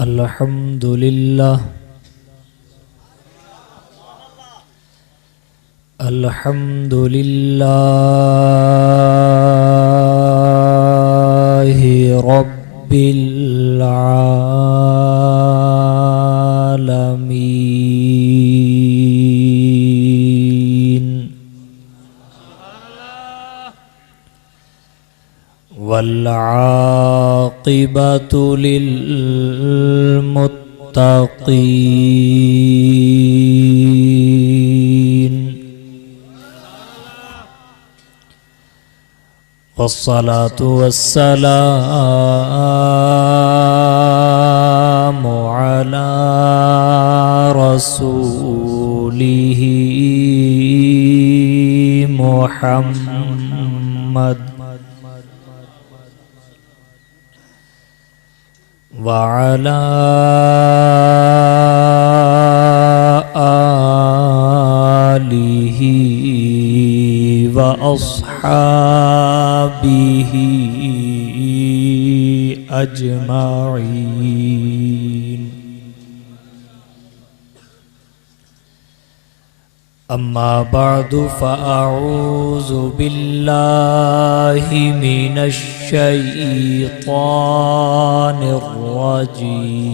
الحمد لله الحمد لله رب العالمين والعاقبة للمتقين والصلاة والسلام على رسوله محمد وعلى آله وأصحابه أجمعين أما بعد فأعوذ بالله من الشيطان الرجيم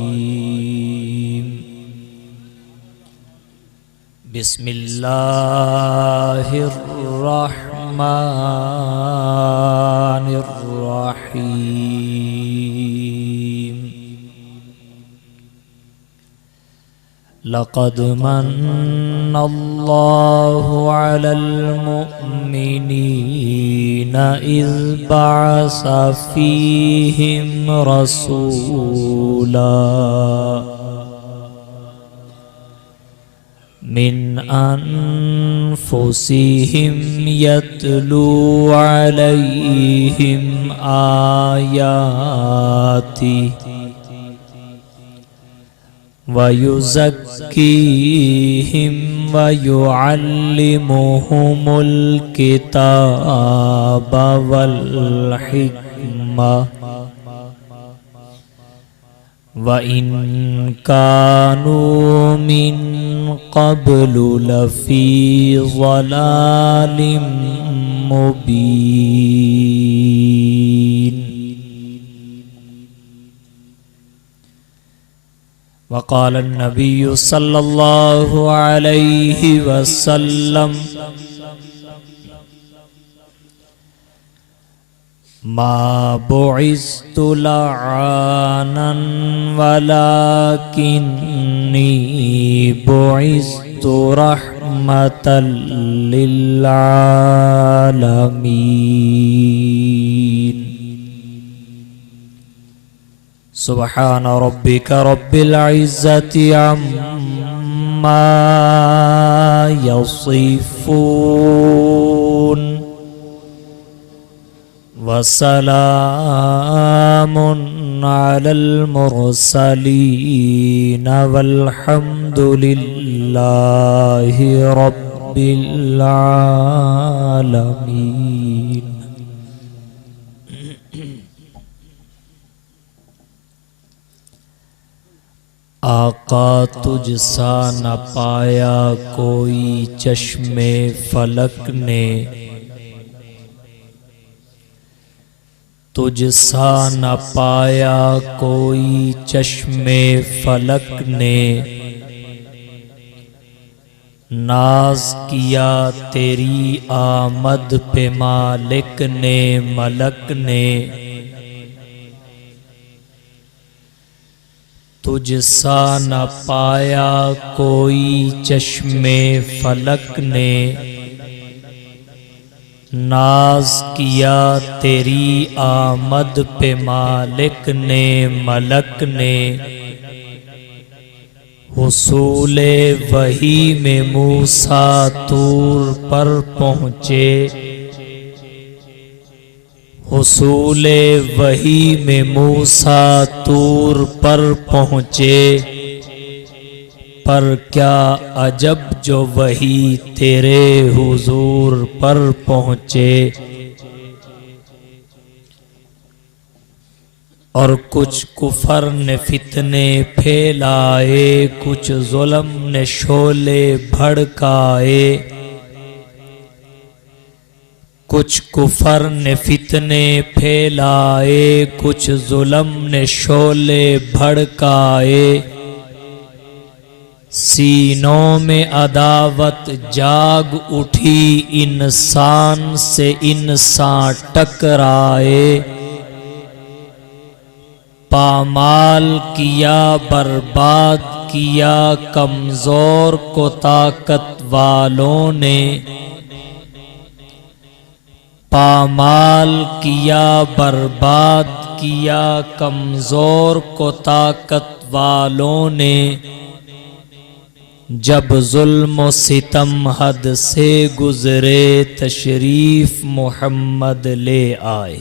بسم الله الرحمن الرحيم لقد من الله على المؤمنين إذ بعث فيهم رسولا من أنفسهم يتلو عليهم آياته ويزكيهم ويعلمهم الكتاب والحكمة وإن كانوا من قبل لفي ضلال مبين وقال النبي صلى الله عليه وسلم ما بعثت لعانا ولكني بعثت رحمة للعالمين سبحان ربك رب العزة عما يصفون وسلام على المرسلين والحمد لله رب العالمين آقا تجھ سا نہ پایا کوئی چشم فلک نے تجھ سا نہ پایا کوئی چشم فلک نے ناز کیا تیری آمد پہ مالک نے ملک نے تجھ سا نہ پایا کوئی چشم فلک نے ناز کیا تیری آمد پہ مالک نے ملک نے حصول وحی میں موسیٰ طور پر پہنچے حصول وحی میں موسیٰ طور پر پہنچے پر کیا عجب جو وحی تیرے حضور پر پہنچے اور کچھ کفر نے فتنے پھیلائے، کچھ ظلم نے شعلے بھڑکائے، کچھ کفر نے فتنے پھیلائے، کچھ ظلم نے شعلے بھڑکائے، سینوں میں عداوت جاگ اٹھی، انسان سے انسان ٹکرائے، پامال کیا برباد کیا کمزور کو طاقت والوں نے، پامال کیا برباد کیا کمزور کو طاقت والوں نے، جب ظلم و ستم حد سے گزرے تشریف محمد لے آئے۔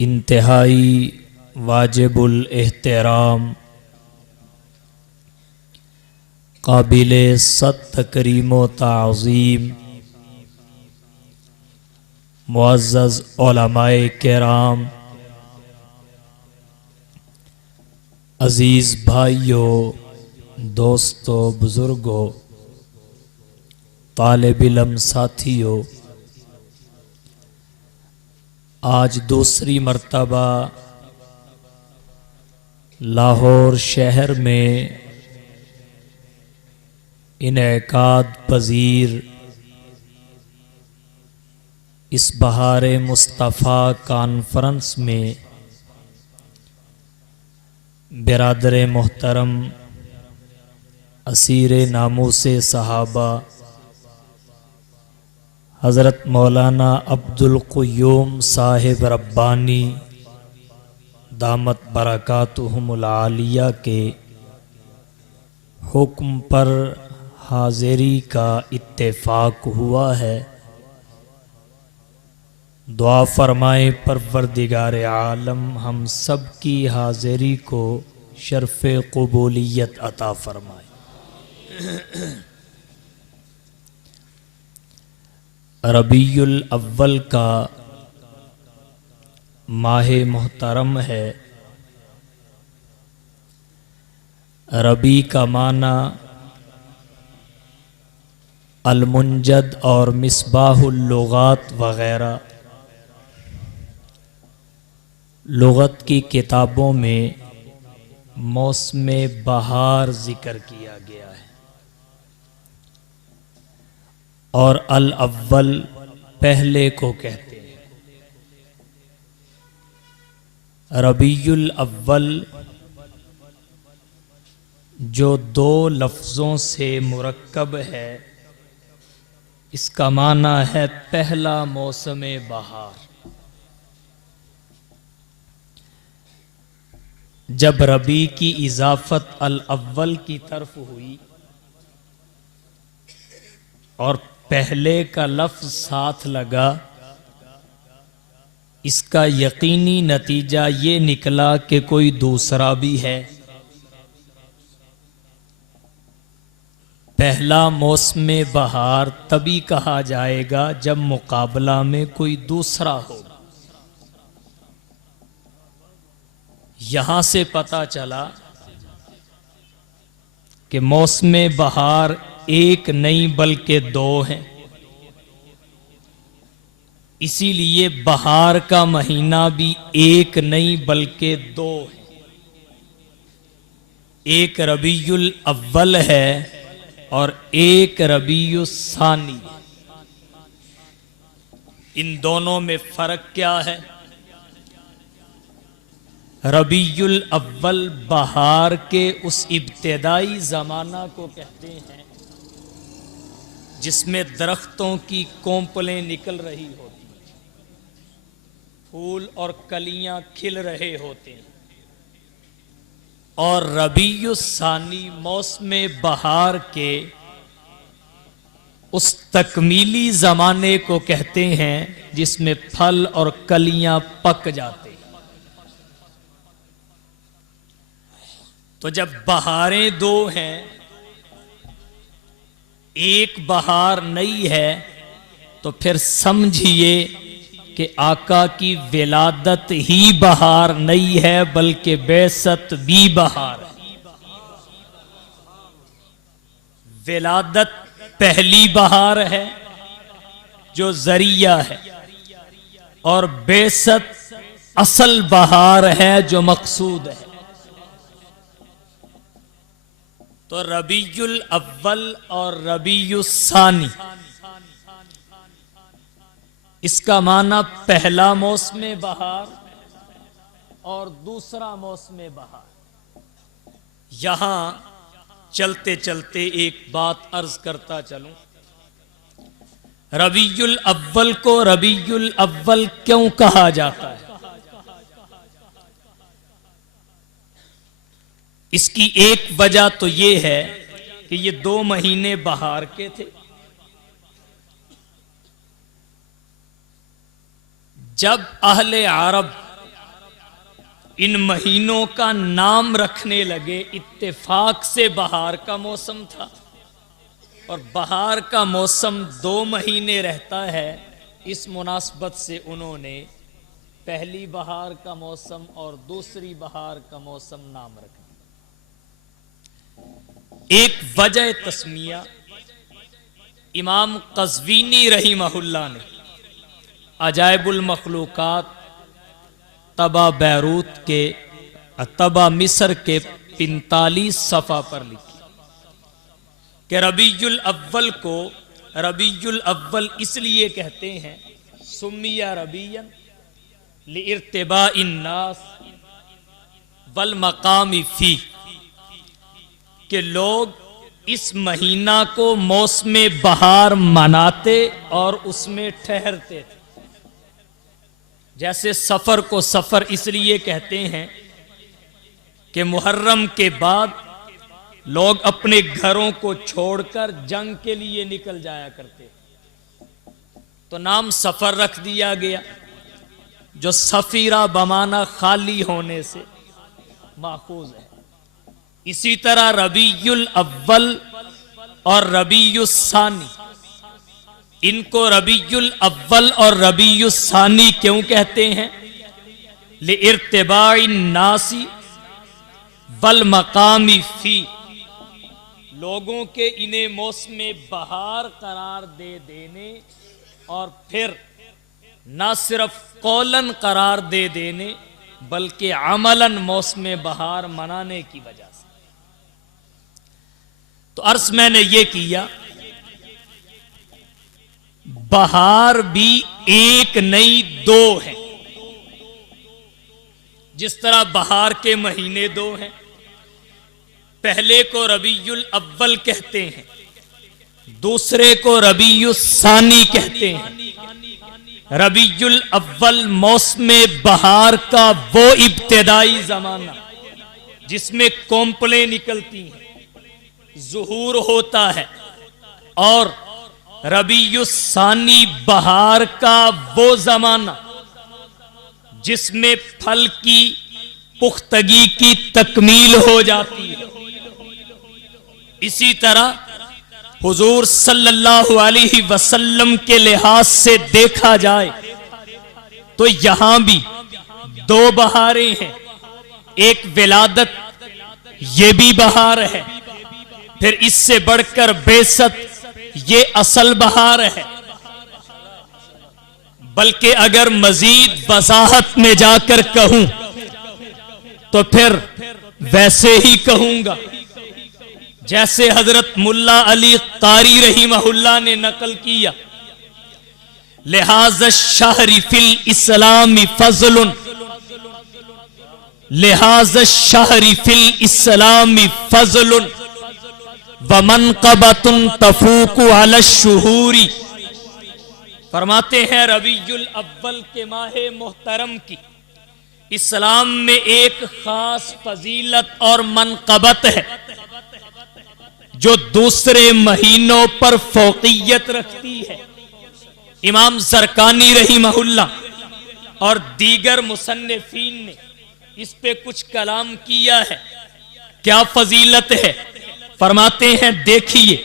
انتہائی واجب الاحترام، قابل صد تکریم و تعظیم معزز علماء کرام، عزیز بھائیوں، دوستوں، بزرگوں، طالب علم ساتھیوں، آج دوسری مرتبہ لاہور شہر میں انعقاد پذیر اس بہار مصطفیٰ کانفرنس میں برادر محترم اسیر ناموس صحابہ حضرت مولانا عبدالقیوم صاحب ربانی دامت برکاتہم العالیہ کے حکم پر حاضری کا اتفاق ہوا ہے۔ دعا فرمائیں پروردگار عالم ہم سب کی حاضری کو شرف قبولیت عطا فرمائے۔ ربیع الاول کا ماہ محترم ہے۔ ربیع کا معنی المنجد اور مصباح اللغات وغیرہ لغت کی کتابوں میں موسم بہار ذکر کیا گیا ہے، اور الاول پہلے کو کہتے ہیں۔ ربیع الاول جو دو لفظوں سے مرکب ہے، اس کا معنی ہے پہلا موسم بہار۔ جب ربیع کی اضافت الاول کی طرف ہوئی اور پہلے کا لفظ ساتھ لگا، اس کا یقینی نتیجہ یہ نکلا کہ کوئی دوسرا بھی ہے۔ پہلا موسم بہار تبھی کہا جائے گا جب مقابلہ میں کوئی دوسرا ہو۔ یہاں سے پتہ چلا کہ موسم بہار ایک نہیں بلکہ دو ہیں، اسی لیے بہار کا مہینہ بھی ایک نہیں بلکہ دو ہے۔ ایک ربیع الاول ہے اور ایک ربیع الثانی۔ ان دونوں میں فرق کیا ہے؟ ربیع الاول بہار کے اس ابتدائی زمانہ کو کہتے ہیں جس میں درختوں کی کونپلیں نکل رہی ہوتی ہیں، پھول اور کلیاں کھل رہے ہوتے ہیں، اور ربیع الثانی موسم بہار کے اس تکمیلی زمانے کو کہتے ہیں جس میں پھل اور کلیاں پک جاتے ہیں۔ تو جب بہاریں دو ہیں، ایک بہار نئی ہے تو پھر سمجھیے کہ آقا کی ولادت ہی بہار نہیں ہے بلکہ بعثت بھی بہار ہے۔ ولادت پہلی بہار ہے جو ذریعہ ہے، اور بعثت اصل بہار ہے جو مقصود ہے۔ تو ربیع الاول اور ربیع الثانی، اس کا معنی پہلا موسم بہار اور دوسرا موسم بہار۔ یہاں چلتے چلتے ایک بات عرض کرتا چلوں، ربیع الاول کو ربیع الاول کیوں کہا جاتا ہے؟ اس کی ایک وجہ تو یہ ہے کہ یہ 2 مہینے بہار کے تھے۔ جب اہل عرب ان مہینوں کا نام رکھنے لگے، اتفاق سے بہار کا موسم تھا، اور بہار کا موسم 2 مہینے رہتا ہے، اس مناسبت سے انہوں نے پہلی بہار کا موسم اور دوسری بہار کا موسم نام رکھا۔ ایک وجہ تسمیہ امام قزوینی رحمہ اللہ نے عجائب المخلوقات طبع بیروت کے طبع مصر کے 45 صفحہ پر لکھی کہ ربیع الاول کو ربیع الاول اس لیے کہتے ہیں، سمیہ ربیعا لارتباء الناس والمقام فی، کہ لوگ اس مہینہ کو موسم بہار مناتے اور اس میں ٹھہرتے تھے۔ جیسے سفر کو سفر اس لیے کہتے ہیں کہ محرم کے بعد لوگ اپنے گھروں کو چھوڑ کر جنگ کے لیے نکل جایا کرتے، تو نام سفر رکھ دیا گیا، جو سفیرہ بمانہ خالی ہونے سے ماخوذ ہے۔ اسی طرح ربیع الاول اور ربیع الثانی، ان کو ربیع الاول اور ربیع الثانی کیوں کہتے ہیں؟ لارتباء الناس والمقام فی، لوگوں کے انہیں موسم بہار قرار دے دینے اور پھر نہ صرف قولاً قرار دے دینے بلکہ عملاً موسم بہار منانے کی وجہ سے۔ تو عرض میں نے یہ کیا، بہار بھی ایک نہیں 2 ہیں، جس طرح بہار کے مہینے 2 ہیں، پہلے کو ربیع الاول کہتے ہیں، دوسرے کو ربیع الثانی کہتے ہیں۔ ربیع الاول موسم بہار کا وہ ابتدائی زمانہ جس میں کونپلیں نکلتی ہیں، ظہور ہوتا ہے، اور ربیع الثانی بہار کا وہ زمانہ جس میں پھل کی پختگی کی تکمیل ہو جاتی ہے۔ اسی طرح حضور صلی اللہ علیہ وسلم کے لحاظ سے دیکھا جائے تو یہاں بھی 2 بہاریں ہیں، ایک ولادت یہ بھی بہار ہے، پھر اس سے بڑھ کر بعثت یہ اصل بہار ہے۔ بلکہ اگر مزید وضاحت میں جا کر کہوں تو پھر ویسے ہی کہوں گا جیسے حضرت ملا علی قاری رحمہ اللہ نے نقل کیا، لہذا الشہر فی الاسلام فضل، لہذا الشہر فی الاسلام فضل ومنقبۃ تفوق علی الشہور۔ فرماتے ہیں ربیع الاول کے ماہ محترم کی اسلام میں ایک خاص فضیلت اور منقبت ہے جو دوسرے مہینوں پر فوقیت رکھتی ہے۔ امام زرقانی رحمہ اللہ اور دیگر مصنفین نے اس پہ کچھ کلام کیا ہے۔ کیا فضیلت ہے؟ فرماتے ہیں دیکھیے،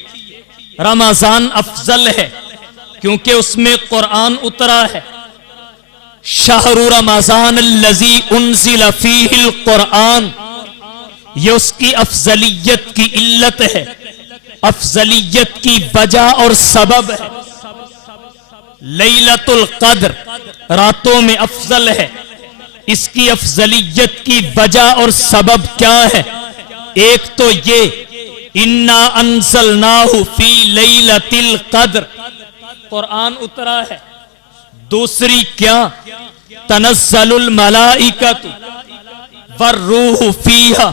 رمضان افضل ہے، کیونکہ اس میں قرآن اترا ہے. شہر رمضان الذی انزل فیہ القرآن، یہ اس کی افضلیت کی علت ہے، افضلیت کی وجہ اور سبب ہے. لیلۃ القدر راتوں میں افضل ہے، اس کی افضلیت کی وجہ اور سبب کیا ہے؟ ایک تو یہ انا انزلناہ فی لیلۃ القدر، قرآن اترا ہے. دوسری کیا؟ تنزل الملائکۃ والروح فیہا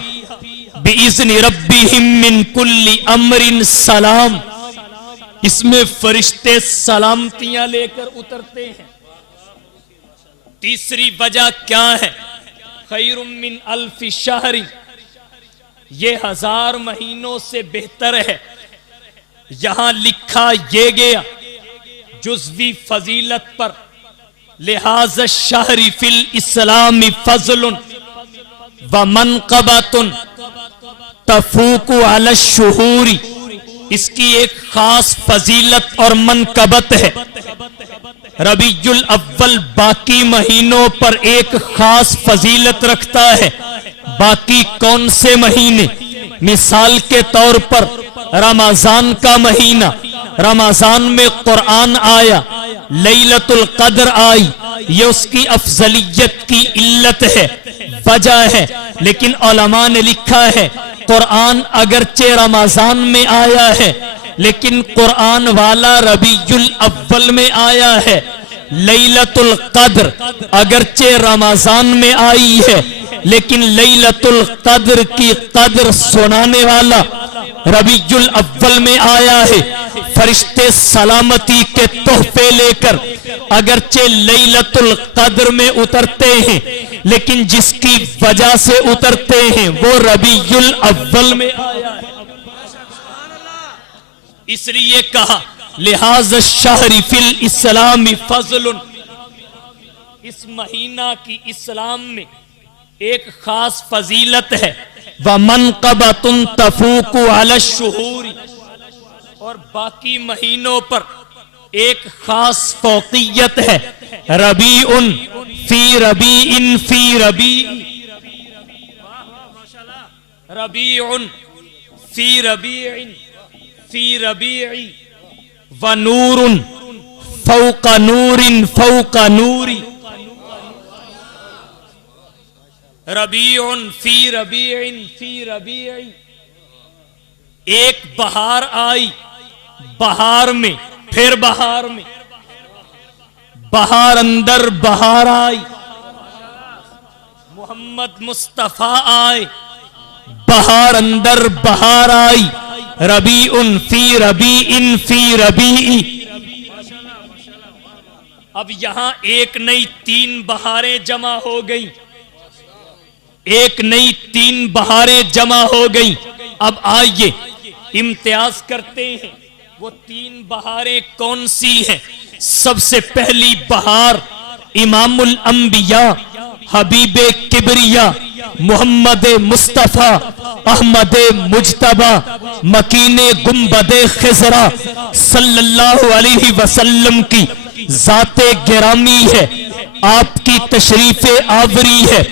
بِإِذْنِ رَبِّهِم مِّن كُلِّ أَمْرٍ سلام، اس میں فرشتے سلامتیاں لے کر اترتے ہیں. تیسری وجہ کیا ہے؟ خیر من الف شہر، یہ 1000 مہینوں سے بہتر ہے. یہاں لکھا یہ گیا جزوی فضیلت پر، لہذا الشہر فی الاسلام فضل ومنقبۃ تفوق علی الشہور، اس کی ایک خاص فضیلت اور منقبت ہے. ربیع الاول باقی مہینوں پر ایک خاص فضیلت رکھتا ہے. باقی کون سے مہینے؟ مثال کے طور پر رمضان کا مہینہ، رمضان میں قرآن آیا، لیلۃ القدر آئی، یہ اس کی افضلیت کی علت ہے، وجہ ہے. لیکن علماء نے لکھا ہے قرآن اگرچہ رمضان میں آیا ہے لیکن قرآن والا ربیع الاول میں آیا ہے. لیلۃ القدر اگرچہ رمضان میں آئی ہے لیکن لیلۃ القدر کی قدر سنانے والا ربیع الاول میں آیا ہے. فرشتے سلامتی کے تحفے لے کر اگرچہ لیلۃ القدر میں اترتے ہیں لیکن جس کی وجہ سے اترتے ہیں وہ ربیع الاول میں آیا ہے. اس لیے کہا لہذا الشہر فی الاسلام فضل، اس مہینہ کی اسلام میں ایک خاص فضیلت ہے. وَمَنْقَبَةٌ تَفُوقُ عَلَى الشُّهُورِ، اور باقی مہینوں پر ایک خاص فوقیت ہے. ربیع فی ربیع فی ربیع، ربیع فی ربیع فی ربیع، ونور فوق نور فوق نوری. ربیع فی ربیع فی ربیع، ایک بہار آئی، بہار میں پھر بہار میں، بہار اندر بہار آئی، محمد مصطفیٰ آئے، بہار اندر بہار آئی. ربیع فی ربیع فی ربیع. اب یہاں ایک نئی 3 بہاریں جمع ہو گئیں، ایک نئی 3 بہاریں جمع ہو گئیں. اب آئیے امتیاز کرتے ہیں وہ 3 بہاریں کون سی ہیں. سب سے پہلی بہار امام الانبیاء حبیب کبریا محمد مصطفیٰ احمد مجتبی مکین گنبد خضرا صلی اللہ علیہ وسلم کی ذات گرامی ہے. آپ کی تشریف آوری ہے.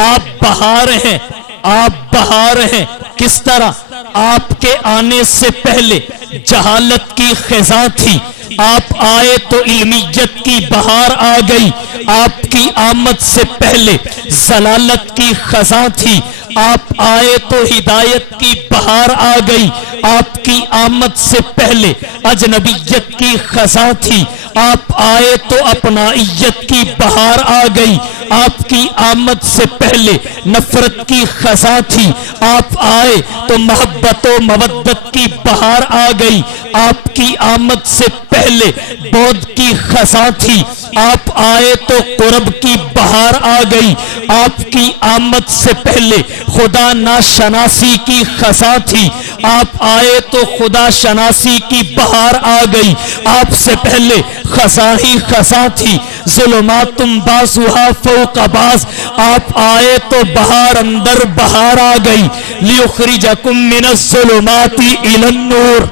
آپ بہار ہیں، آپ بہار ہیں. کس طرح؟ آپ کے آنے سے پہلے جہالت کی خزاں تھی، آپ آئے تو علمیت کی بہار آ گئی. آپ کی آمد سے پہلے ضلالت کی خزاں تھی، آپ آئے تو ہدایت کی بہار آ گئی. آپ کی آمد سے پہلے اجنبیت کی خزاں تھی، آپ آئے تو اپنائیت کی بہار آ گئی. آپ کی آمد سے پہلے نفرت کی خزاں تھی، آپ آئے تو محبت و مودت کی بہار آ گئی. آپ کی آمد سے پہلے بود کی خزاں تھی، آپ آئے تو قرب کی بہار آ گئی. آپ کی آمد سے پہلے خدا ناشناسی کی خزاں تھی، آپ آئے تو خدا شناسی کی بہار آ گئی. آپ سے پہلے خزاں ہی خزاں تھی، ظلمات بعضها فوق بعض، آپ آئے تو بہار اندر بہار آ گئی. لیخرجکم من الظلمات الی النور.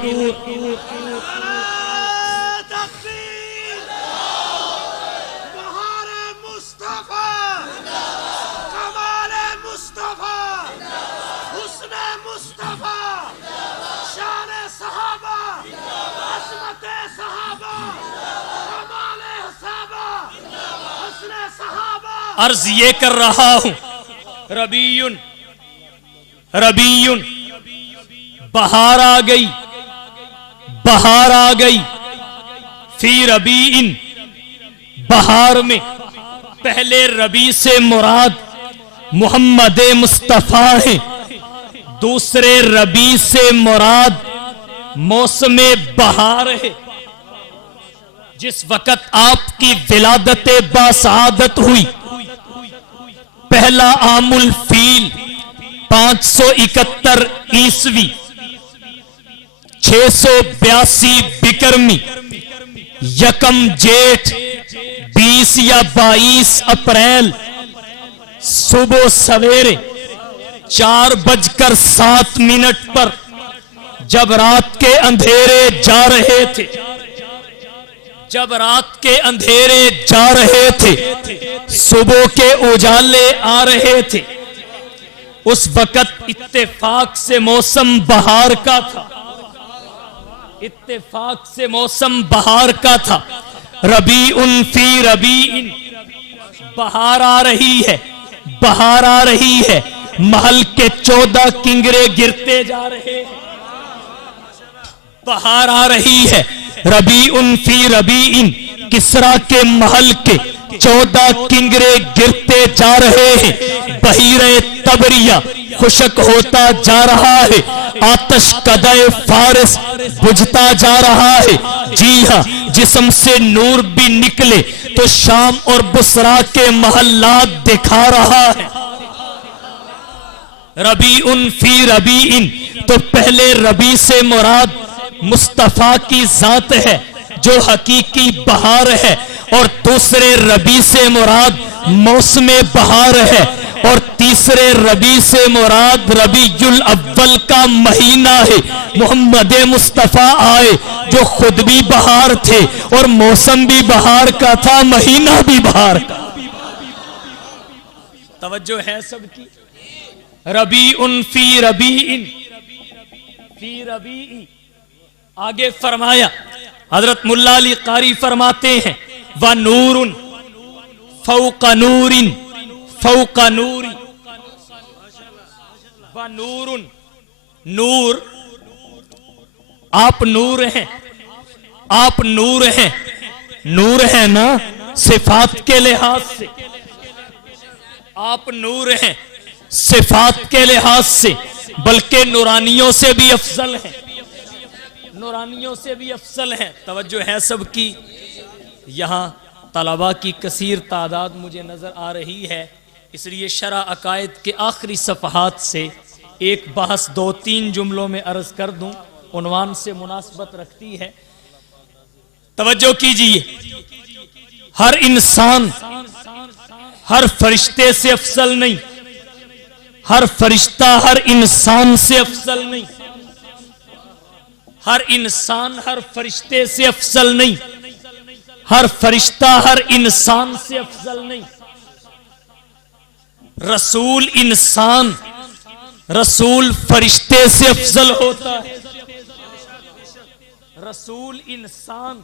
عرض یہ کر رہا ہوں ربیع ربیع بہار آ گئی، بہار آ گئی، فی ربیع بہار میں پہلے ربیع سے مراد محمد مصطفیٰ ہے، دوسرے ربیع سے مراد موسم بہار ہے۔ جس وقت آپ کی ولادت باسعادت ہوئی، پہلا عام الفیل 571 عیسوی 682 بکرمی، یکم جیٹھ 20 یا 22 اپریل صبح سویرے 4:07 پر جب رات کے اندھیرے جا رہے تھے، جب رات کے اندھیرے جا رہے تھے، صبح کے اجالے آ رہے تھے، اس وقت اتفاق سے موسم بہار کا تھا، اتفاق سے موسم بہار کا تھا۔ ربیع فی ربیع بہار آ رہی ہے، بہار آ رہی ہے، محل کے 14 کنگرے گرتے جا رہے ہیں، بہار آ رہی ہے۔ ربیع فی ربیع کسرا کے محل کے 14 کنگرے گرتے جا رہے ہیں، بحیرہ تبریہ خشک ہوتا جا رہا ہے، آتش قدع فارس بجھتا جا رہا ہے۔ جی ہاں، جسم سے نور بھی نکلے تو شام اور بصرہ کے محلات دکھا رہا ہے۔ ربیع فی ربیع تو پہلے ربیع سے مراد مصطفیٰ کی ذات ہے جو حقیقی بہار ہے، اور دوسرے ربیع سے مراد موسم بہار ہے، اور تیسرے ربیع سے مراد ربیع الاول کا مہینہ ہے۔ محمد مصطفیٰ آئے جو خود بھی بہار تھے اور موسم بھی بہار کا تھا، مہینہ بھی بہار کا۔ توجہ ہے سب کی؟ ربیع فی ربیع فی ربیع آگے فرمایا، حضرت ملا علی قاری فرماتے ہیں وَنُورٌ فَوْقَ نُورٍ فَوْقَ نُورٍ وَنُورٌ نور، آپ نور ہیں، آپ نور ہیں، نور ہیں نا صفات کے لحاظ سے، آپ نور ہیں صفات کے لحاظ سے، بلکہ نورانیوں سے بھی افضل ہیں، نورانیوں سے بھی افضل ہیں۔ توجہ ہے سب کی؟ یہاں طلباء کی کثیر تعداد مجھے نظر آ رہی ہے، اس لیے شرح عقائد کے آخری صفحات سے ایک بحث 2-3 جملوں میں عرض کر دوں، عنوان سے مناسبت رکھتی ہے۔ توجہ کیجئے، ہر انسان ہر فرشتے سے افضل نہیں، ہر فرشتہ ہر انسان سے افضل نہیں، ہر انسان ہر فرشتے سے افضل نہیں، ہر فرشتہ ہر انسان سے افضل نہیں۔ رسول انسان رسول فرشتے سے افضل ہوتا ہے، رسول انسان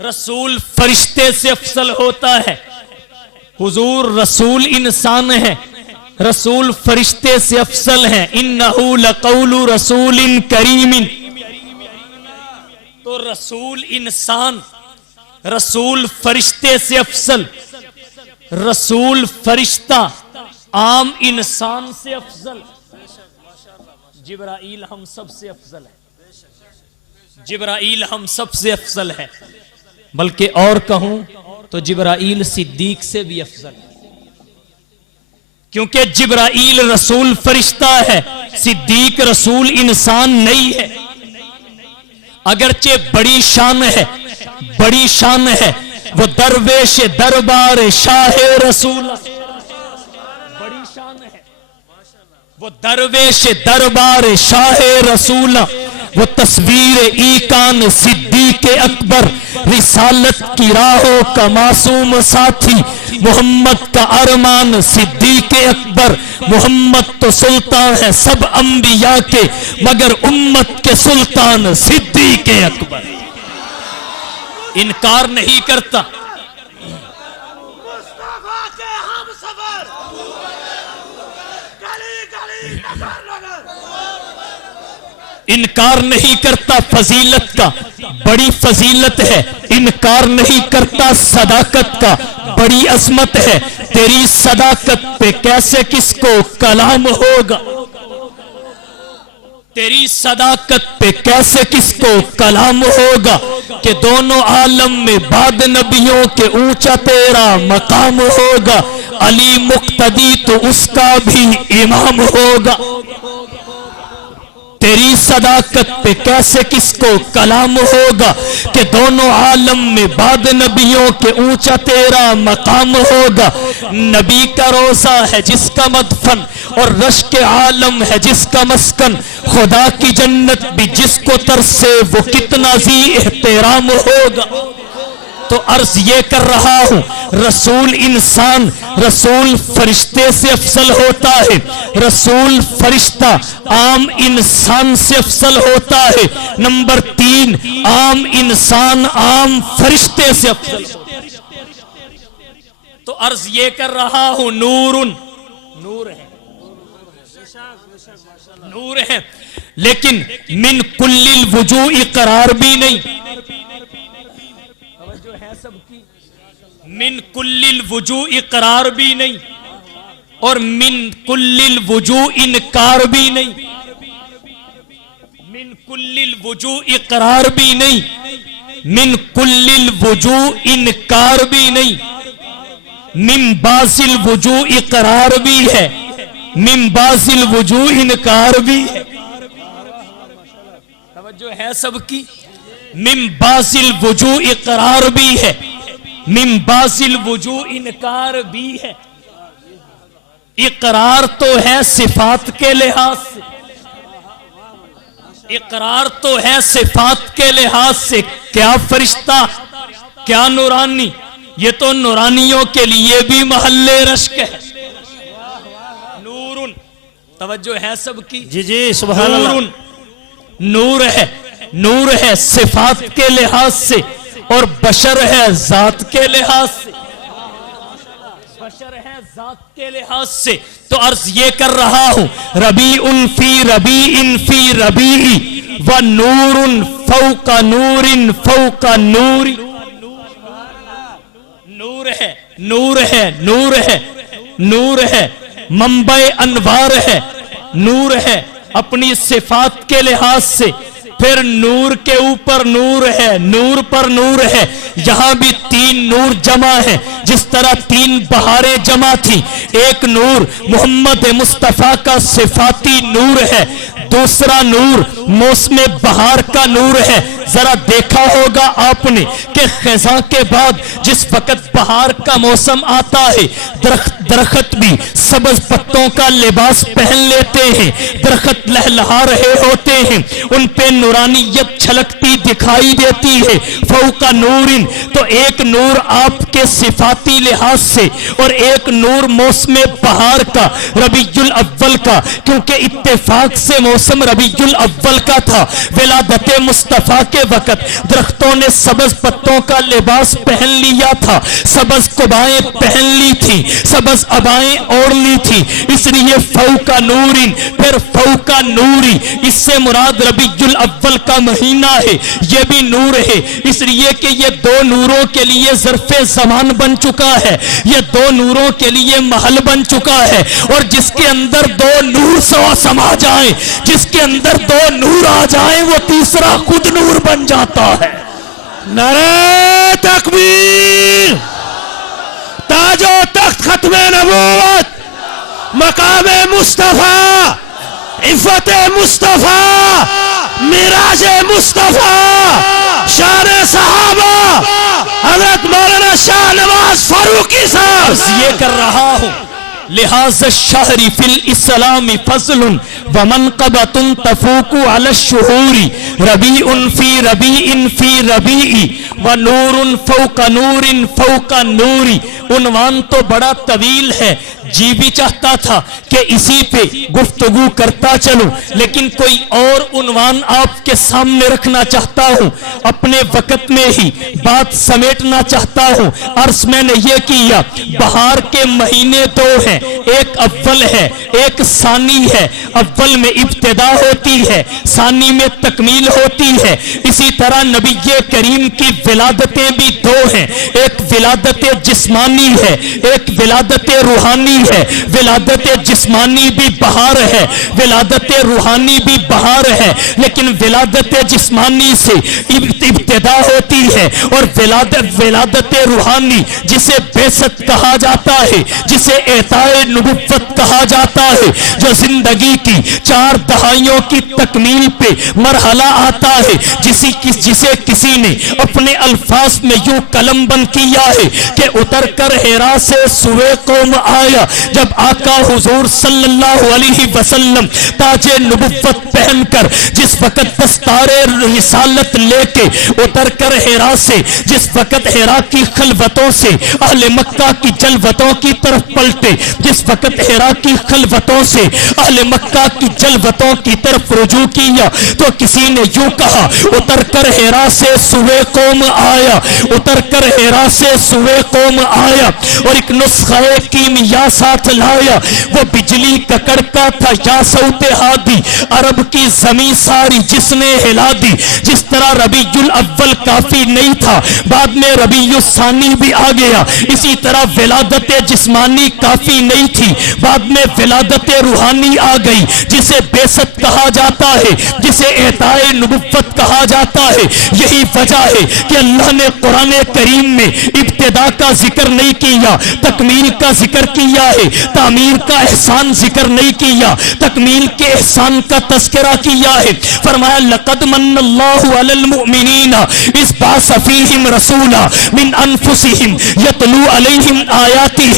رسول فرشتے سے افضل ہوتا ہے۔ حضور رسول انسان ہے، رسول فرشتے سے افضل ہیں۔ انہو لقول رسول کریم، تو رسول انسان رسول فرشتے سے افضل، رسول فرشتہ عام انسان سے افضل۔ جبرائیل ہم سب سے افضل ہے، جبرائیل ہم سب سے افضل ہے، بلکہ اور کہوں تو جبرائیل صدیق سے بھی افضل ہے، کیونکہ جبرائیل رسول فرشتہ ہے، صدیق رسول انسان نہیں ہے۔ اگرچہ بڑی شان ہے، بڑی شان ہے، وہ درویش دربار شاہ رسول، بڑی شان ہے، وہ درویش دربار شاہ رسول، وہ تصویر ایقان صدیق اکبر، رسالت کی راہوں کا معصوم ساتھی، محمد کا ارمان صدیق اکبر۔ محمد تو سلطان ہے سب انبیاء کے، مگر امت کے سلطان صدیق اکبر، انکار نہیں کرتا۔ انکار نہیں کرتا فضیلت کا، بڑی فضیلت ہے، انکار نہیں کرتا صداقت کا، بڑی عظمت ہے، تیری صداقت پہ کیسے کس کو کلام ہوگا، تیری صداقت پہ کیسے کس کو کلام ہوگا، کہ دونوں عالم میں بعد نبیوں کے اونچا تیرا مقام ہوگا، علی مقتدی تو اس کا بھی امام ہوگا، تیری صداقت پہ کیسے کس کو کلام ہوگا، کہ دونوں عالم میں بعد نبیوں کے اونچا تیرا مقام ہوگا، نبی کا روضہ ہے جس کا مدفن اور رشک عالم ہے جس کا مسکن، خدا کی جنت بھی جس کو ترسے وہ کتنا ذی احترام ہوگا۔ تو عرض یہ کر رہا ہوں، رسول انسان رسول فرشتے سے افضل ہوتا ہے، رسول فرشتہ عام انسان سے افضل ہوتا ہے، نمبر 3 عام انسان عام فرشتے سے افضل ہوتا ہے۔ تو عرض یہ کر رہا ہوں، نور ہے، نور ہے، لیکن من کل الوجوہ قرار بھی نہیں، من کل الوجوہ اقرار بھی نہیں، اور من کل الوجوہ انکار بھی نہیں، من کل الوجوہ اقرار بھی نہیں، من کل الوجوہ انکار بھی نہیں، من بعض الوجوہ اقرار بھی ہے، من بعض الوجوہ انکار بھی ہے، توجہ ہے سب کی، من بعض الوجوہ اقرار بھی ہے، من بعض الوجوہ انکار بھی ہے۔ اقرار تو ہے صفات کے لحاظ سے، اقرار تو ہے صفات کے لحاظ سے، کیا فرشتہ کیا نورانی، یہ تو نورانیوں کے لیے بھی محل رشک ہے، نور، توجہ ہے سب کی، جی سبحان اللہ، نور ہے صفات کے لحاظ سے، اور بشر ہے ذات کے لحاظ سے، بشر ہے ذات کے لحاظ سے۔ تو عرض یہ کر رہا ہوں، ربیع فی ربیع فی ربیع و نور فوق نور فوق نور، نور ہے، نور ہے، نور ہے، نور ہے، منبع انوار ہے، نور ہے اپنی صفات کے لحاظ سے، پھر نور کے اوپر نور ہے، نور پر نور ہے، یہاں بھی 3 نور جمع ہے، جس طرح 3 بہاریں جمع تھی، ایک نور محمد مصطفیٰ کا صفاتی نور ہے، دوسرا نور موسم بہار کا نور ہے۔ ذرا دیکھا ہوگا آپ نے کہ خزاں کے بعد جس وقت بہار کا موسم آتا ہے، درخت بھی سبز پتوں کا لباس پہن لیتے ہیں، درخت لہلہا رہے ہوتے ہیں، ان پہ نورانیت چھلکتی دکھائی دیتی ہے، فوق نور، تو ایک نور آپ کے صفاتی لحاظ سے اور ایک نور موسم بہار کا، ربیع الاول کا، کیونکہ اتفاق سے موسم ربیع الاول کا تھا، ولادت مصطفیٰ کے وقت درختوں نے سبز پتوں کا لباس پہن لیا تھا، سبز قبائیں پہن لی تھی، سبز عبائیں اوڑھ لی تھی، اس لیے فوق نور، پھر فوق نوری، اس سے مراد ربیع الاول کا مہینہ ہے، یہ بھی نور ہے، اس لیے کہ یہ 2 نوروں کے لیے ظرف زمان بن چکا ہے، یہ 2 نوروں کے لیے محل بن چکا ہے، اور جس کے اندر 2 نور سما جائیں، جس کے اندر 2 نور آ جائیں، وہ تیسرا خود نور بن جاتا ہے۔ نعرہ تکبیر، تاج و تخت ختم نبوت، مقام مصطفیٰ، عفت مصطفیٰ، معراج مصطفیٰ، شان صحابہ، حضرت مولانا شاہ نواز فاروقی صاحب۔ بس یہ کر رہا ہوں، لہذا الشہر فی الاسلام فضل ومنقبۃ تفوق علی الشہور، ربیع فی ربیع فی ربیع ونور فوق نور فوق نور، عنوان تو بڑا طویل ہے، جی بھی چاہتا تھا کہ اسی پہ گفتگو کرتا چلوں، لیکن کوئی اور عنوان آپ کے سامنے رکھنا چاہتا ہوں، اپنے وقت میں ہی بات سمیٹنا چاہتا ہوں۔ عرض میں نے یہ کیا، بہار کے مہینے دو ہیں، ایک اول ہے ایک ثانی ہے، اول میں ابتدا ہوتی ہے، ثانی میں تکمیل ہوتی ہے۔ اسی طرح نبی کریم کی ولادتیں بھی دو ہیں، ایک ولادت جسمانی ہے ایک ولادت روحانی ہے۔ ولادت جسمانی بھی بہار ہے، ولادت روحانی بھی بہار ہے، لیکن ولادت جسمانی سے ابتدا ہوتی ہے، اور ولادت روحانی جسے بعثت کہا جاتا ہے، جسے اعطاء نبوت کہا جاتا ہے، جو زندگی کی 4 دہائیوں کی تکمیل پہ مرحلہ آتا ہے، جسے کسی نے اپنے الفاظ میں یوں قلم بند کیا ہے کہ اتر کر حرا سے سوئے قوم آیا، جب آقا حضور صلی اللہ علیہ وسلم تاج نبوت پہن کر جس وقت دستار رسالت لے کے اتر کر حرا سے، جس وقت حرا کی خلوتوں سے اہل مکہ کی جلوتوں کی طرف پلٹے، جس وقت حرا کی خلوتوں سے اہل مکہ کی جلوتوں کی طرف رجوع کیا، تو کسی نے یوں کہا اتر کر حرا سے سوئے قوم آیا، اتر کر حرا سے سوئے قوم آیا، اور ایک نسخہ کیمیا ساتھ لایا، وہ بجلی کا کڑکا تھا یا صوت ہادی، عرب کی زمین ساری جس نے ہلا دی۔ جس طرح ربیع الاول کافی نہیں تھا، بعد میں ربیع الثانی بھی آ گیا، اسی طرح ولادت جسمانی کافی نہیں تھی، بعد میں ولادت روحانی آ گئی، جسے بعثت کہا جاتا ہے، جسے اعطاء نبوت کہا جاتا ہے۔ یہی وجہ ہے کہ اللہ نے قرآن کریم میں ابتدا کا ذکر نہیں کیا، تکمیل کا ذکر کیا ہے، تعمیر کا احسان ذکر نہیں کیا، تکمیل کے احسان کا تذکرہ کیا ہے۔ فرمایا لقد من اللہ علی المؤمنین اذ بعث فیہم رسولا من انفسہم یتلو علیہم آیاتہ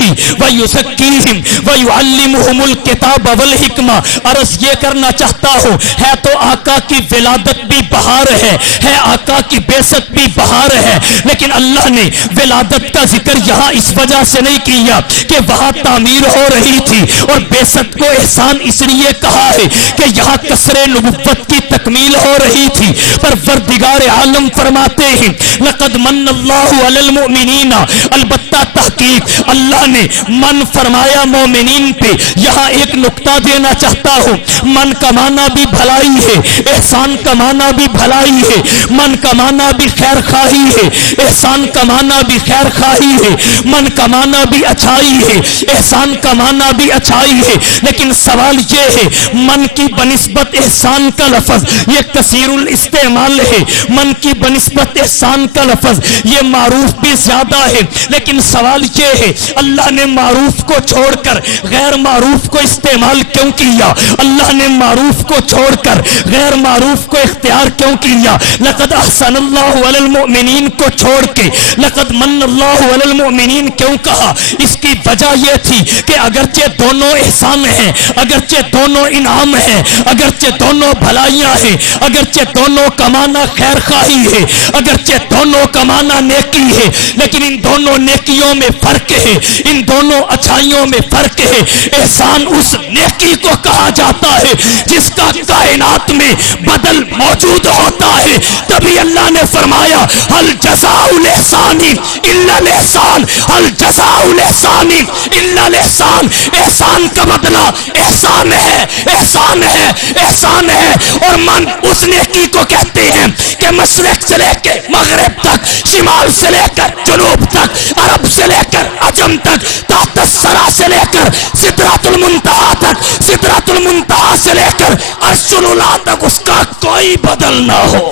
ویزکیہم ویعلمہم الکتاب والحکمہ۔ عرض یہ کرنا چاہتا ہوں، ہے تو آقا کی ولادت بھی بہار ہے آقا کی بعثت بھی بہار ہے، لیکن اللہ نے ولادت کا ذکر یہاں اس وجہ سے نہیں کیا کہ وہاں تعمیر ہو رہی تھی، اور بعثت کو احسان اس لیے کہا ہے کہ یہاں قصر نبوت کی تکمیل ہو رہی تھی۔ پروردگار عالم فرماتے ہیں لقد من اللہ علی المؤمنین، البتہ تحقیق اللہ نے من فرمایا مومنین پہ۔ یہاں ایک نقطہ دینا چاہتا ہوں، من کا معنی بھی بھلائی ہے، احسان کا معنی بھی بھلائی ہے، من کا معنی بھی خیر خواہی ہے، احسان کا معنی بھی خیر خواہی ہے، من کا معنی بھی اچھائی ہے، احسان کا معنی بھی اچھائی ہے، لیکن سوال یہ ہے من کی بنسبت احسان کا لفظ یہ کثیر الاستعمال ہے، من کی بنسبت احسان کا لفظ یہ معروف بھی زیادہ ہے، لیکن سوال یہ ہے اللہ نے معروف کو چھوڑ کر غیر معروف کو استعمال کیوں کیا؟ اللہ نے معروف کو چھوڑ کر غیر معروف کو اختیار کیوں کیا؟ لقد احسن اللہ علی المؤمنین کو چھوڑ کے لقد من اللہ علی المؤمنین کیوں کہا؟ اس کی وجہ یہ تھی کہ اگرچہ دونوں احسان ہیں، اگرچہ دونوں انعام ہیں، اگرچہ دونوں بھلائیاں ہیں، اگرچہ دونوں کا معنی خیر خواہی ہے، اگرچہ دونوں کا معنی نیکی ہے، لیکن ان دونوں نیکیوں میں فرق ہے، ان دونوں اچھائیوں میں فرق ہے۔ احسان اس نیکی کو کہا جاتا ہے جس کا کائنات میں بدل موجود ہوتا ہے، تبھی اللہ نے فرمایا هل جزاء الاحسان الا الاحسان، هل جزاء الاحسان الا الاحسان۔ احسان کا بدلہ احسان ہے، احسان ہے، احسان ہے۔ اور من اس نیکی کو کہتے ہیں کہ مشرق سے لے کے مغرب تک، شمال سے لے کر جنوب تک، عرب سے لے کر عجم تک، تحت الثری سے لے کر سدرۃ المنتہا تک، سدرۃ المنتہا سے لے کر عرش العلیٰ تک اس کا کوئی بدل نہ ہو۔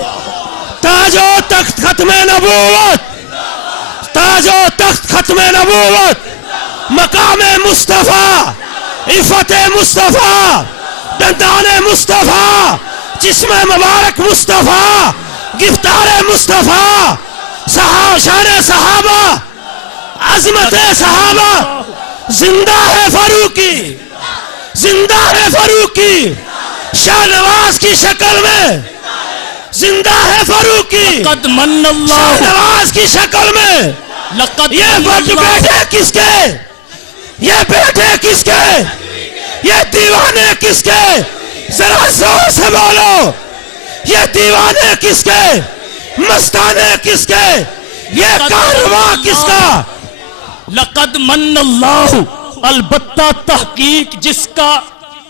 تاج و تخت ختم نبوت، تاج و تخت ختم نبوت، مقام مصطفیٰ، عفت مصطفیٰ، دندان مصطفیٰ، جسم مبارک مصطفیٰ، گفتار مصطفیٰ، شان صحابہ، عظمت صحابہ، زندہ ہے فاروقی، زندہ ہے فاروقی، شاہ نواز کی شکل میں زندہ ہے فاروقی، لقد من اللہ، شاہ نواز کی شکل میں لقد یہ فرد بیٹے کس کے؟ یہ بیٹے کس کے؟ یہ دیوانے کس کے؟ ذرا زور سے بولو، یہ دیوانے کس کے؟ مستانے کس کے؟ یہ کارواں کس کا؟ لقد من اللہ، البتہ تحقیق جس کا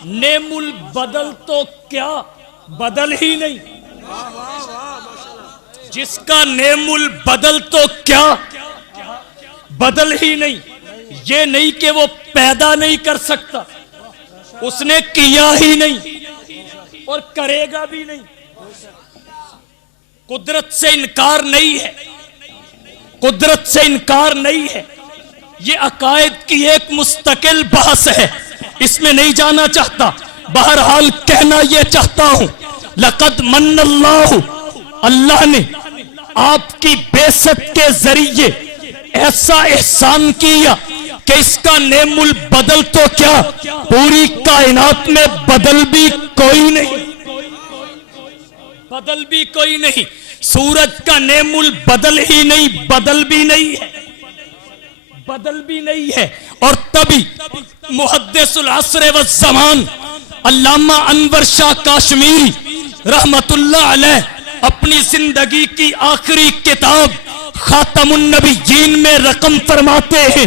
نعم البدل تو کیا بدل ہی نہیں، جس کا نعم البدل تو کیا بدل ہی نہیں، یہ نہیں کہ وہ پیدا نہیں کر سکتا، اس نے کیا ہی نہیں اور کرے گا بھی نہیں، قدرت سے انکار نہیں ہے، قدرت سے انکار نہیں ہے، یہ عقائد کی ایک مستقل بحث ہے، اس میں نہیں جانا چاہتا، بہرحال کہنا یہ چاہتا ہوں، لقد من اللہ، اللہ نے آپ کی بعثت کے ذریعے ایسا احسان کیا کہ اس کا نعم البدل تو کیا پوری کائنات میں بدل بھی کوئی نہیں، بدل بھی کوئی نہیں، سورج کا نعم البدل ہی نہیں، بدل بھی نہیں ہے، بدل بھی نہیں ہے، اور تبھی محدث العصر والزمان علامہ انور شاہ کاشمیری رحمت اللہ علیہ اپنی زندگی کی آخری کتاب خاتم النبیین میں رقم فرماتے ہیں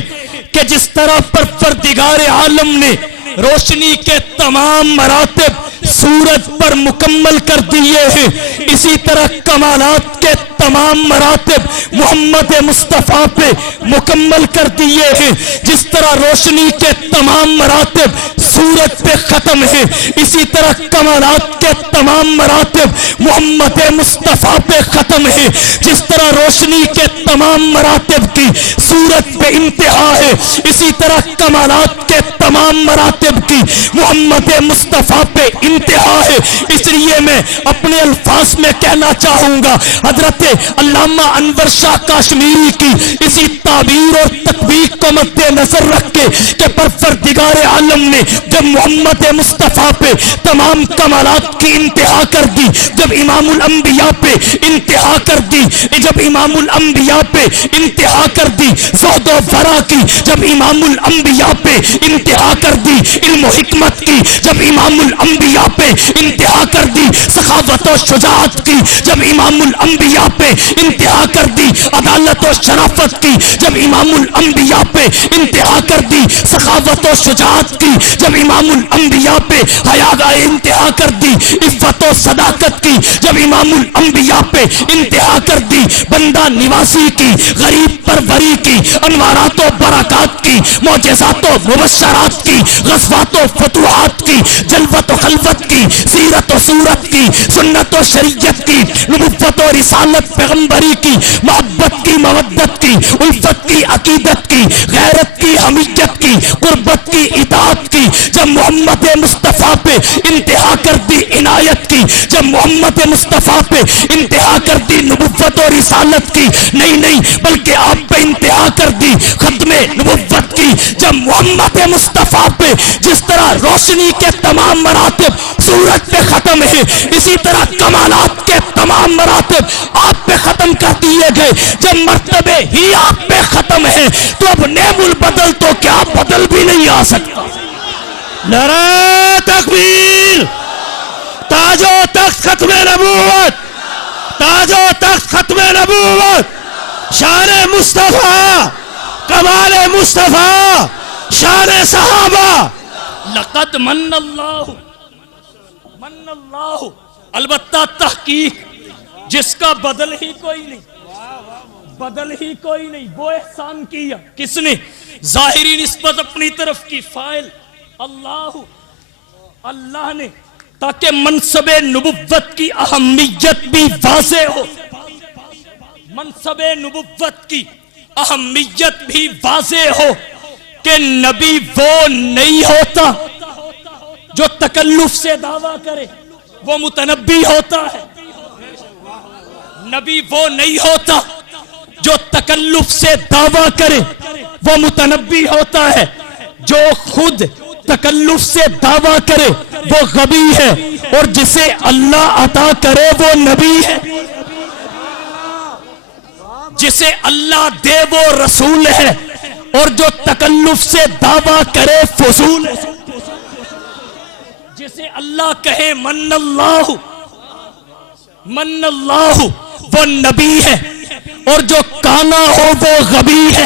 کہ جس طرح پروردگار عالم نے روشنی کے تمام مراتب سورج پر مکمل کر دیے ہیں، اسی طرح کمالات کے تمام مراتب محمد مصطفیٰ پہ مکمل کر دیے ہیں، جس طرح روشنی کے تمام مراتب سورج پہ ختم ہیں، اسی طرح کمالات کے تمام مراتب محمد مصطفیٰ پہ ختم ہیں، جس طرح روشنی کے تمام مراتب کی سورج پہ انتہا ہے، اسی طرح کمالات کے تمام مراتب کی محمد مصطفیٰ پہ انتہا ہے۔ اس لیے میں اپنے الفاظ میں کہنا چاہوں گا، حضرت علامہ انور شاہ کاشمیری کی اسی تعبیر اور تطبیق کو مد نظر رکھ کے کہ پروردگار عالم نے جب محمد مصطفیٰ پہ تمام کمالات کی انتہا کر دی، جب امام الانبیاء پہ انتہا کر دی، جب امام الانبیاء پہ انتہا کر دی، زہد و ورع کی جب امام الانبیاء پہ انتہا کر دی، علم و حکمت کی جب امام الانبیاء پہ انتہا کر دی، سخاوت و شجاعت کی جب امام الانبیاء پہ انتہا کر دی، عدالت و شرافت کی جب امام الانبیاء پہ انتہا کر دی، سخاوت و شجاعت کی جب امام الانبیاء پہ حیا کا انتہا کر دی، عفت و صداقت کی جب امام الانبیاء پہ انتہا کر دی، بندہ نوازی کی، غریب پروری کی، انوارات و برکات کی، معجزات و مبشرات کی، غزوات و فتوحات کی، جلوت و خلوت کی، سیرت و صورت کی، سنت و شریعت کی، نبوت و رسالت پیغمبری کی، محبت کی، مودت کی، الفت کی، عقیدت کی، غیرت کی، حمیت کی، قربت کی، اطاعت کی، جب محمد مصطفیٰ پہ انتہا کر دی عنایت کی، جب محمد مصطفیٰ پہ انتہا کر دی نبوت و رسالت کی، نہیں بلکہ آپ پہ انتہا کر دی ختم نبوت کی، جب محمد مصطفیٰ پہ جس طرح روشنی کے تمام مراتب سورج پہ ختم ہے، اسی طرح کمالات کے تمام مراتب آپ پہ ختم کر دیے گئے، جب مرتبے ہی آپ پہ ختم ہے تو اب نعم البدل تو کیا بدل بھی نہیں آ سکتا۔ نعرہ تکبیر، تاج و تخت ختم نبوت، تاج و تخت ختم نبوت، شان مصطفیٰ، کمال مصطفیٰ، شان صحابہ۔ لقد من اللہ، من اللہ، البتہ تحقیق جس کا بدل ہی کوئی نہیں، بدل ہی کوئی نہیں، وہ احسان کیا کس نے؟ ظاہری نسبت اپنی طرف کی، فاعل اللہ، اللہ نے، تاکہ منصب نبوت کی اہمیت بھی واضح ہو، منصب نبوت کی اہمیت بھی واضح ہو کہ نبی وہ نہیں ہوتا جو تکلف سے دعویٰ کرے، وہ متنبی ہوتا ہے، نبی وہ نہیں ہوتا جو تکلف سے دعویٰ کرے، وہ متنبی ہوتا ہے، جو خود تکلف سے دعویٰ کرے وہ غبی ہے، اور جسے اللہ عطا کرے وہ نبی ہے، جسے اللہ دے وہ رسول ہے، اور جو تکلف سے دعویٰ کرے فضول ہے، جسے اللہ کہے من اللہ وہ نبی ہے، اور جو کانا ہو وہ غبی ہے،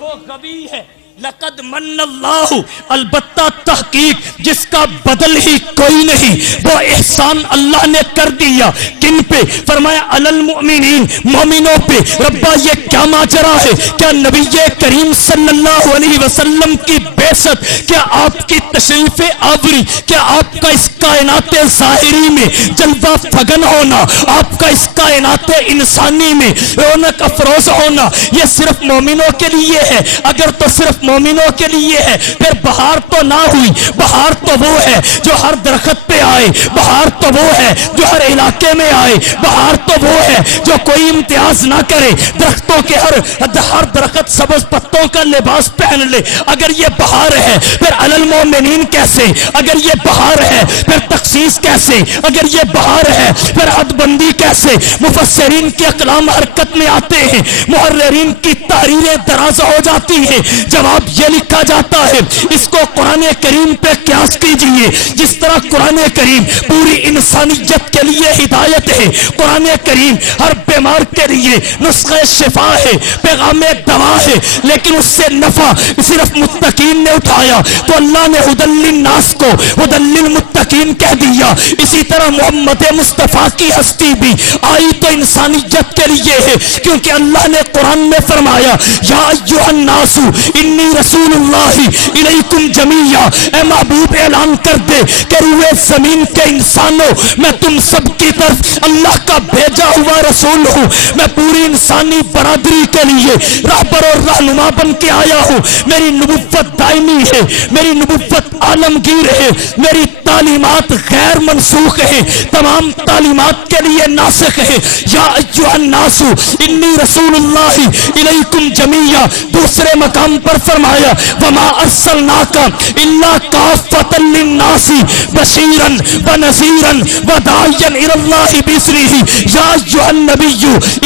وہ غبی ہے۔ لقد من اللہ، البتہ تحقیق جس کا بدل ہی کوئی نہیں، وہ احسان اللہ نے کر دیا۔ کن پہ؟ فرمایا علی المؤمنین، مومنوں پہ۔ ربا یہ کیا ماجرا ہے؟ کیا نبی کریم صلی اللہ علیہ وسلم کی بعثت، کیا آپ کی تشریف آوری، کیا آپ کا اس کائنات ظاہری میں جلوہ فگن ہونا، آپ کا اس کائنات انسانی میں رونق افروز ہونا، یہ صرف مومنوں کے لیے ہے؟ اگر تو صرف مومنوں کے لیے ہے، پھر بہار تو نہ ہوئی۔ بہار تو وہ ہے جو ہر درخت پہ آئے، بہار تو وہ ہے جو ہر علاقے میں آئے، بہار تو وہ ہے جو کوئی امتیاز نہ کرے، درختوں کے ہر درخت سبز پتوں کا لباس پہن لے۔ اگر یہ بہار ہے پھر علی المومنین کیسے؟ اگر یہ بہار ہے پھر تخصیص کیسے؟ اگر یہ بہار ہے پھر حد بندی کیسے؟ مفسرین کے اقلام حرکت میں آتے ہیں، محررین کی تحریریں دراز ہو جاتی ہیں۔ جواب یہ لکھا جاتا ہے، اس کو قرآن کریم پہ قیاس کیجئے۔ جس طرح قرآن کریم پوری انسانیت کے لیے ہدایت ہے، قرآن کریم ہر بیمار کے لیے نسخہ شفا ہے، پیغام دوا ہے، لیکن اس سے نفع صرف متقین نے اٹھایا تو اللہ نے ہدی للناس کو ہدی للمتقین کہہ دیا۔ اسی طرح محمد مصطفیٰ کی ہستی بھی آئی تو انسانیت کے لیے ہے، کیونکہ اللہ نے قرآن میں فرمایا یا ایھا الناس انی رسول اللہ الیکم جمیعا، اے محبوب اعلان کر دے کہ روئے زمین کے انسانوں، میں تم سب کی طرف اللہ کا بھیجا ہوا رسول ہوں۔ میں پوری انسانی برادری کے لیے رہبر اور رہنما بن کے آیا ہوں۔ میری نبوت دائمی ہے، میری نبوت عالمگیر ہے، میری تعلیمات غیر منسوخ ہیں، تمام تعلیمات کے لیے ناسخ ہے۔ یا ایھا الناس انی رسول اللہ الیکم جمیعا۔ دوسرے مقام پر فرمایا وما ارسلناک الا کافۃ للناس بشیرا ونذیرا وداعیا الی اللہ باذنہ۔ یا ایھا النبی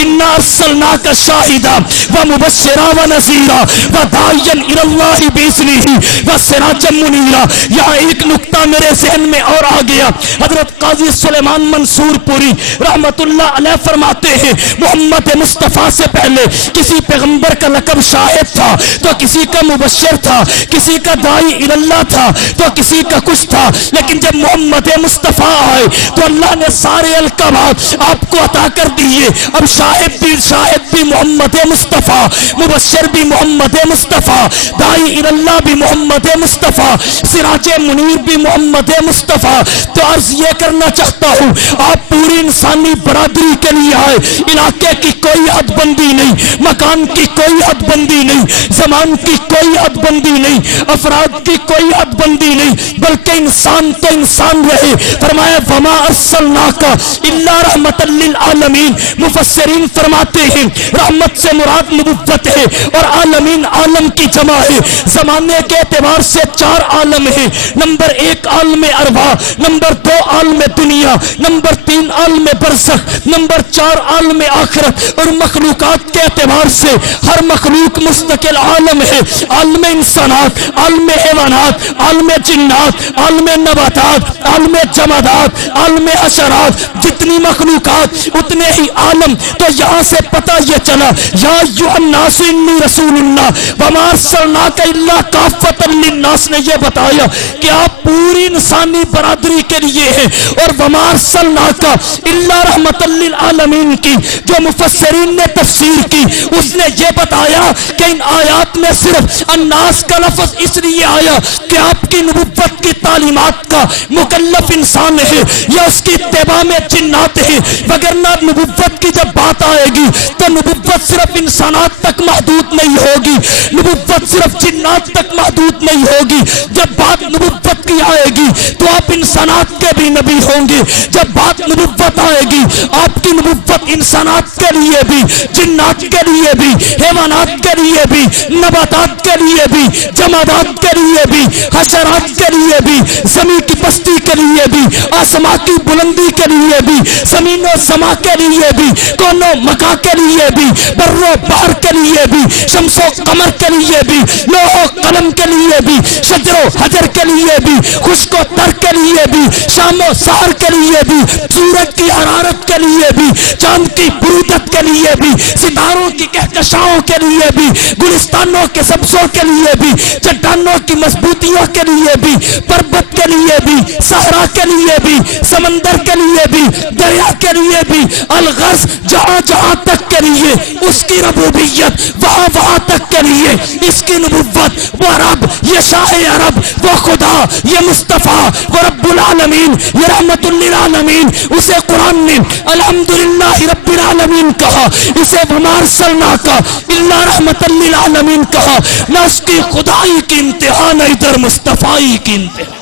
انا ارسلناک شاہدا ومبشرا ونذیرا وداعیا الی اللہ باذنہ وسراجا منیرا۔ یہاں ایک نکتہ میرے ذہن میں اور آ گیا۔ حضرت قاضی سلیمان منصور پوری رحمت اللہ علیہ فرماتے ہیں محمد مصطفیٰ سے پہلے کسی پیغمبر کا لقب شاہد تھا تو کسی کا مبشر تھا، کسی کا داعی الی اللہ تھا تو کسی کا کچھ تھا، لیکن جب محمد مصطفیٰ آئے تو اللہ نے سارے القابات آپ کو عطا کر دیے۔ اب شاہد بھی محمد مصطفیٰ، مبشر بھی محمد مصطفیٰ، داعی الی اللہ بھی محمد مصطفیٰ، سراج منیر بھی محمد مصطفیٰ۔ تو عرض یہ کرنا چاہتا ہوں آپ پوری انسانی برادری کے لیے آئے، علاقے کی کوئی حد بندی نہیں، مکان کی کوئی حد بندی نہیں، زمان کی کوئی حد بندی نہیں، افراد کی کوئی حد بندی نہیں، بلکہ انسان تو انسان رہے۔ فرمایا وما ارسلناک الا رحمۃ للعالمین۔ مفسرین فرماتے ہیں رحمت سے مراد نبوت ہے اور عالمین عالم کی جمع ہے۔ زمانے کے اعتبار سے چار عالم ہیں، نمبر ایک عالم ارواح، نمبر دو عالم دنیا، نمبر تین عالم برزخ، نمبر چار عالم آخرت۔ اور مخلوقات کے اعتبار سے ہر مخلوق مستقل عالم ہے، عالم انسانات، عالم حیوانات، عالم جنات، عالم نباتات، عالم جمادات، عالم حشرات، جتنی مخلوقات اتنے ہی عالم۔ تو یہاں سے پتہ یہ چلا یا ایھا الناس انی رسول اللہ وما ارسلناک الا کافۃ للناس نے یہ بتایا کہ آپ پوری انسانی برادری کے لیے ہیں۔ اور وما ارسلناک الا رحمۃ للعالمین کی جو مفسرین نے تفسیر کی، اس نے یہ بتایا کہ ان آیات میں صرف الناس کا لفظ اس لیے آیا کہ آپ کی نبوت کی تعلیمات کا مکلف انسان ہے یا اس کی اتباع میں جنات ہیں، وگرنہ نبوت کی جب بات آئے گی تو نبوت صرف انسانات تک محدود نہیں ہوگی، نبوت صرف جنات تک محدود نہیں ہوگی۔ جب بات نبوت ترقی آئے گی تو آپ انسانات کے بھی نبی ہوں گے. جب بات نبوت آئے گی آپ کی نبوت انسانات کے لیے بھی، جنات کے لیے بھی، حیوانات کے لیے بھی، نباتات کے لیے بھی، جمادات کے لیے بھی، حشرات کے لیے بھی، زمین کی پستی کے لیے بھی، آسمان کی بلندی کے لیے بھی، زمین و سما کے لیے بھی، کون و مکان کے لیے بھی، بر و بحر کے لیے بھی، شمس و قمر کے لیے بھی، لوح و قلم کے لیے بھی، شجر و حجر کے لیے بھی، خشک و تر کے لیے بھی، شام و سحر کے لیے بھی، سورج کی حرارت کے لیے بھی، چاند کی برودت کے لیے بھی، ستاروں کی کہکشاؤں کے لیے بھی، گلستانوں کے سبزوں کے لیے بھی، چٹانوں کی مضبوطیوں کے لیے بھی، پربت کے لیے بھی، صحرا کے لیے بھی، سمندر کے لیے بھی، دریا کے لیے بھی، الغرض جہاں جہاں تک کے لیے اس کی ربوبیت، وہاں وہاں تک کے لیے اس کی نبوت. وہ رب، یہ شاہ عرب، وہ خدا، یہ مصطفیٰ، وہ رب العالمین، یہ رحمت للعالمین. اسے قرآن نے الحمدللہ رب العالمین کہا، اسے وما ارسلناک الا رحمت للعالمین کہا. نہ اس کی خدائی کی انتہا نہ ادھر مصطفیٰ کی انتہا.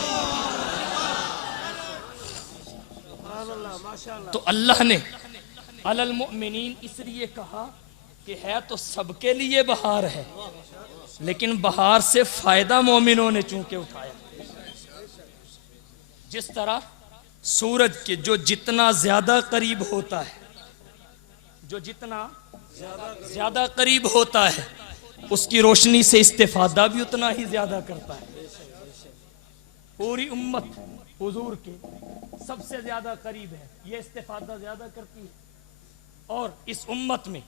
تو اللہ نے علی المؤمنین اس لیے کہا کہ ہے تو سب کے لیے بہار ہے، لیکن بہار سے فائدہ مومنوں نے چونکہ اٹھایا. جس طرح سورج کے جو جتنا زیادہ قریب ہوتا ہے، جو جتنا زیادہ قریب ہوتا ہے اس کی روشنی سے استفادہ بھی اتنا ہی زیادہ کرتا ہے. پوری امت حضور کے سب سے زیادہ قریب ہے، یہ استفادہ زیادہ کرتی ہے. اور اس امت میں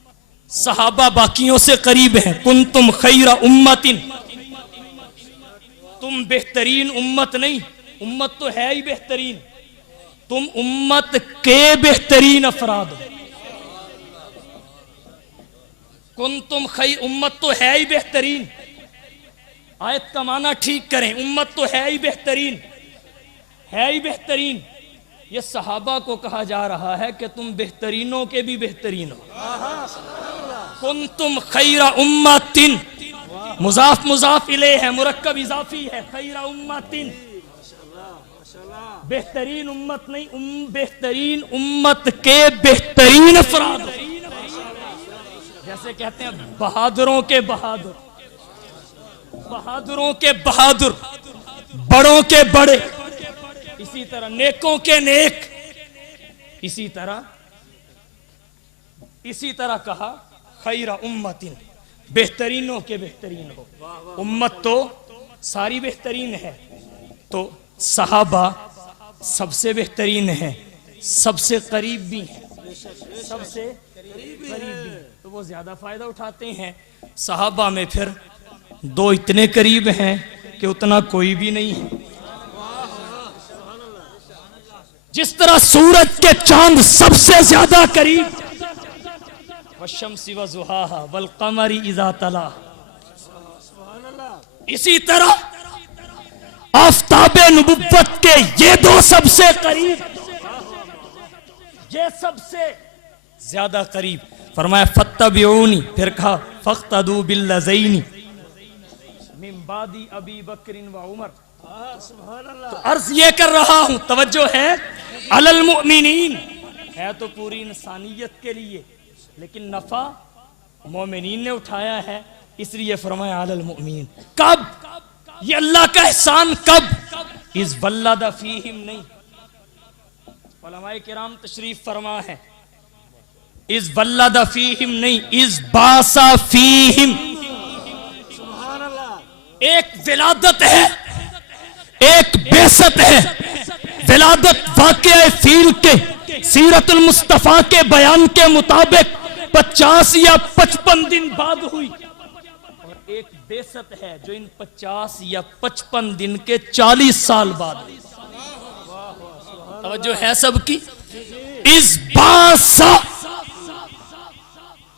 صحابہ باقیوں سے قریب ہیں. کنتم خیر امت، تم بہترین امت نہیں، امت تو ہے ہی بہترین، تم امت کے بہترین افراد ہو. کنتم خیر، امت تو ہے ہی بہترین. آیت کا معنی ٹھیک کریں، امت تو ہے ہی بہترین، ہے ہی بہترین. یہ صحابہ کو کہا جا رہا ہے کہ تم بہترینوں کے بھی بہترین ہو. کنتم خیر امت، مضاف مضاف الیہ ہے، مرکب اضافی ہے. خیر امت، بہترین امت نہیں، بہترین امت کے بہترین افراد. جیسے کہتے ہیں بہادروں کے بہادر، بہادروں کے بہادر، بڑوں کے بڑے، اسی طرح نیکوں کے نیک، اسی طرح کہا خیر امت، بہترینوں کے بہترین ہو. امت تو ساری بہترین ہے، تو صحابہ سب سے بہترین ہیں، سب سے قریب بھی ہیں، سب سے قریب بھی ہیں، تو وہ زیادہ فائدہ اٹھاتے ہیں. صحابہ میں پھر دو اتنے قریب ہیں کہ اتنا کوئی بھی نہیں ہے. جس طرح سورج کے چاند سب سے زیادہ قریب، والشمس وضحاها والقمر اذا تلاها، اسی طرح آفتاب نبوت کے یہ دو سب سے قریب، یہ سب سے زیادہ قریب. فرمایا فاتبعونی، پھر کہا فاقتدوا باللذین من بعد ابی بکر و عمر. تو عرض یہ کر رہا ہوں، توجہ ہے، علی المؤمنین ہے تو پوری انسانیت کے لیے، لیکن نفع مومنین نے اٹھایا ہے، اس لیے فرمایا علی المؤمنین. کب یہ اللہ کا احسان؟ کب؟ اذ ولد فیہم نہیں، علماء کرام تشریف فرما ہے، اذ ولد فیہم نہیں، اذ باس فیہم. ایک ولادت ہے، ایک بعثت ہے. ولادت واقعہ فیل کے سیرت المصطفیٰ کے بیان کے مطابق 50 یا 55 دن بعد ہوئی، اور ایک بعثت ہے جو ان 50 یا 55 دن کے 40 سال بعد ہوئی. توجہ ہے سب کی. اس باسا،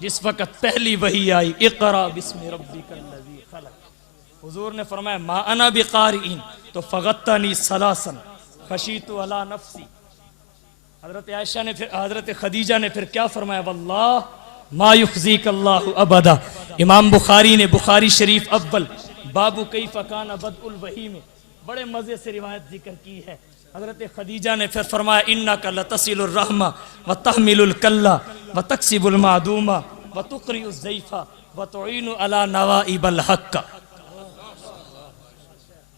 جس وقت پہلی وحی آئی، اقرا بسم ربک الذی خلق، حضور نے فرمایا ما انا بقارئین، تو فغطنی ثلاثا خشیت علی نفسی. حضرت عائشہ نے پھر، حضرت خدیجہ نے پھر کیا فرمایا؟ واللہ ما یخزیک اللہ ابدا. امام بخاری نے بخاری شریف اول باب کیف کان بدء الوحی میں بڑے مزے سے روایت ذکر کی ہے. حضرت خدیجہ نے پھر فرمایا انک لتصل الرحم وتحمل الکل وتکسب المعدوم وتقری الضیف وتعین علی نوائب الحق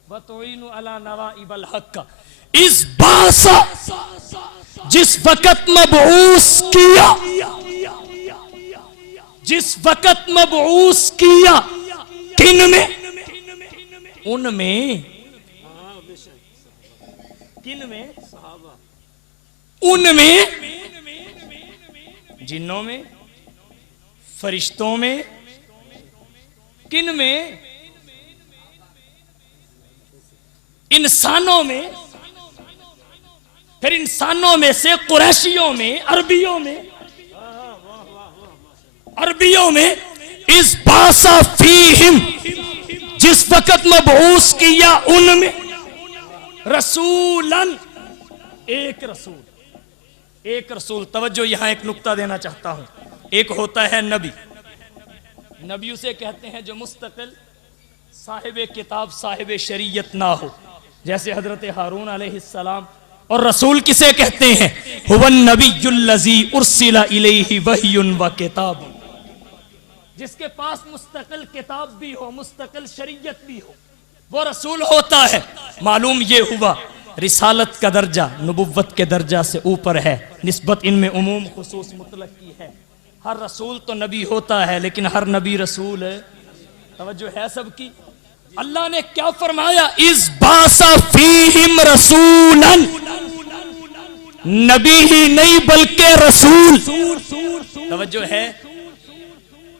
وتعین علی نوائب الحق. اس باس جس وقت مبعوث کیا، جس وقت مبعوث کیا کن میں؟ ان میں، کن میں؟ ان میں، جنوں میں، فرشتوں میں، کن میں؟ انسانوں میں. پھر انسانوں میں سے قریشیوں میں، عربیوں میں، عربیوں میں اس باسا فیہم جس وقت مبعوث کیا ان میں رسولاً، ایک رسول. ایک رسول. توجہ، یہاں ایک نقطہ دینا چاہتا ہوں. ایک ہوتا ہے نبی. نبی اسے کہتے ہیں جو مستقل صاحب کتاب صاحب شریعت نہ ہو، جیسے حضرت ہارون علیہ السلام. اور رسول کسے کہتے ہیں؟ هو النبی الذی ارسل الیہ وحی و کتاب، جس کے پاس مستقل کتاب بھی ہو، مستقل شریعت بھی ہو، وہ رسول ہوتا ہے. معلوم یہ ہوا رسالت کا درجہ نبوت کے درجہ سے اوپر ہے. نسبت ان میں عموم خصوص مطلق کی ہے. ہر رسول تو نبی ہوتا ہے لیکن ہر نبی رسول ہے. توجہ ہے سب کی. اللہ نے کیا فرمایا؟ اس باسا فیہم رسولا، نبی ہی نہیں بلکہ رسول. توجہ ہے.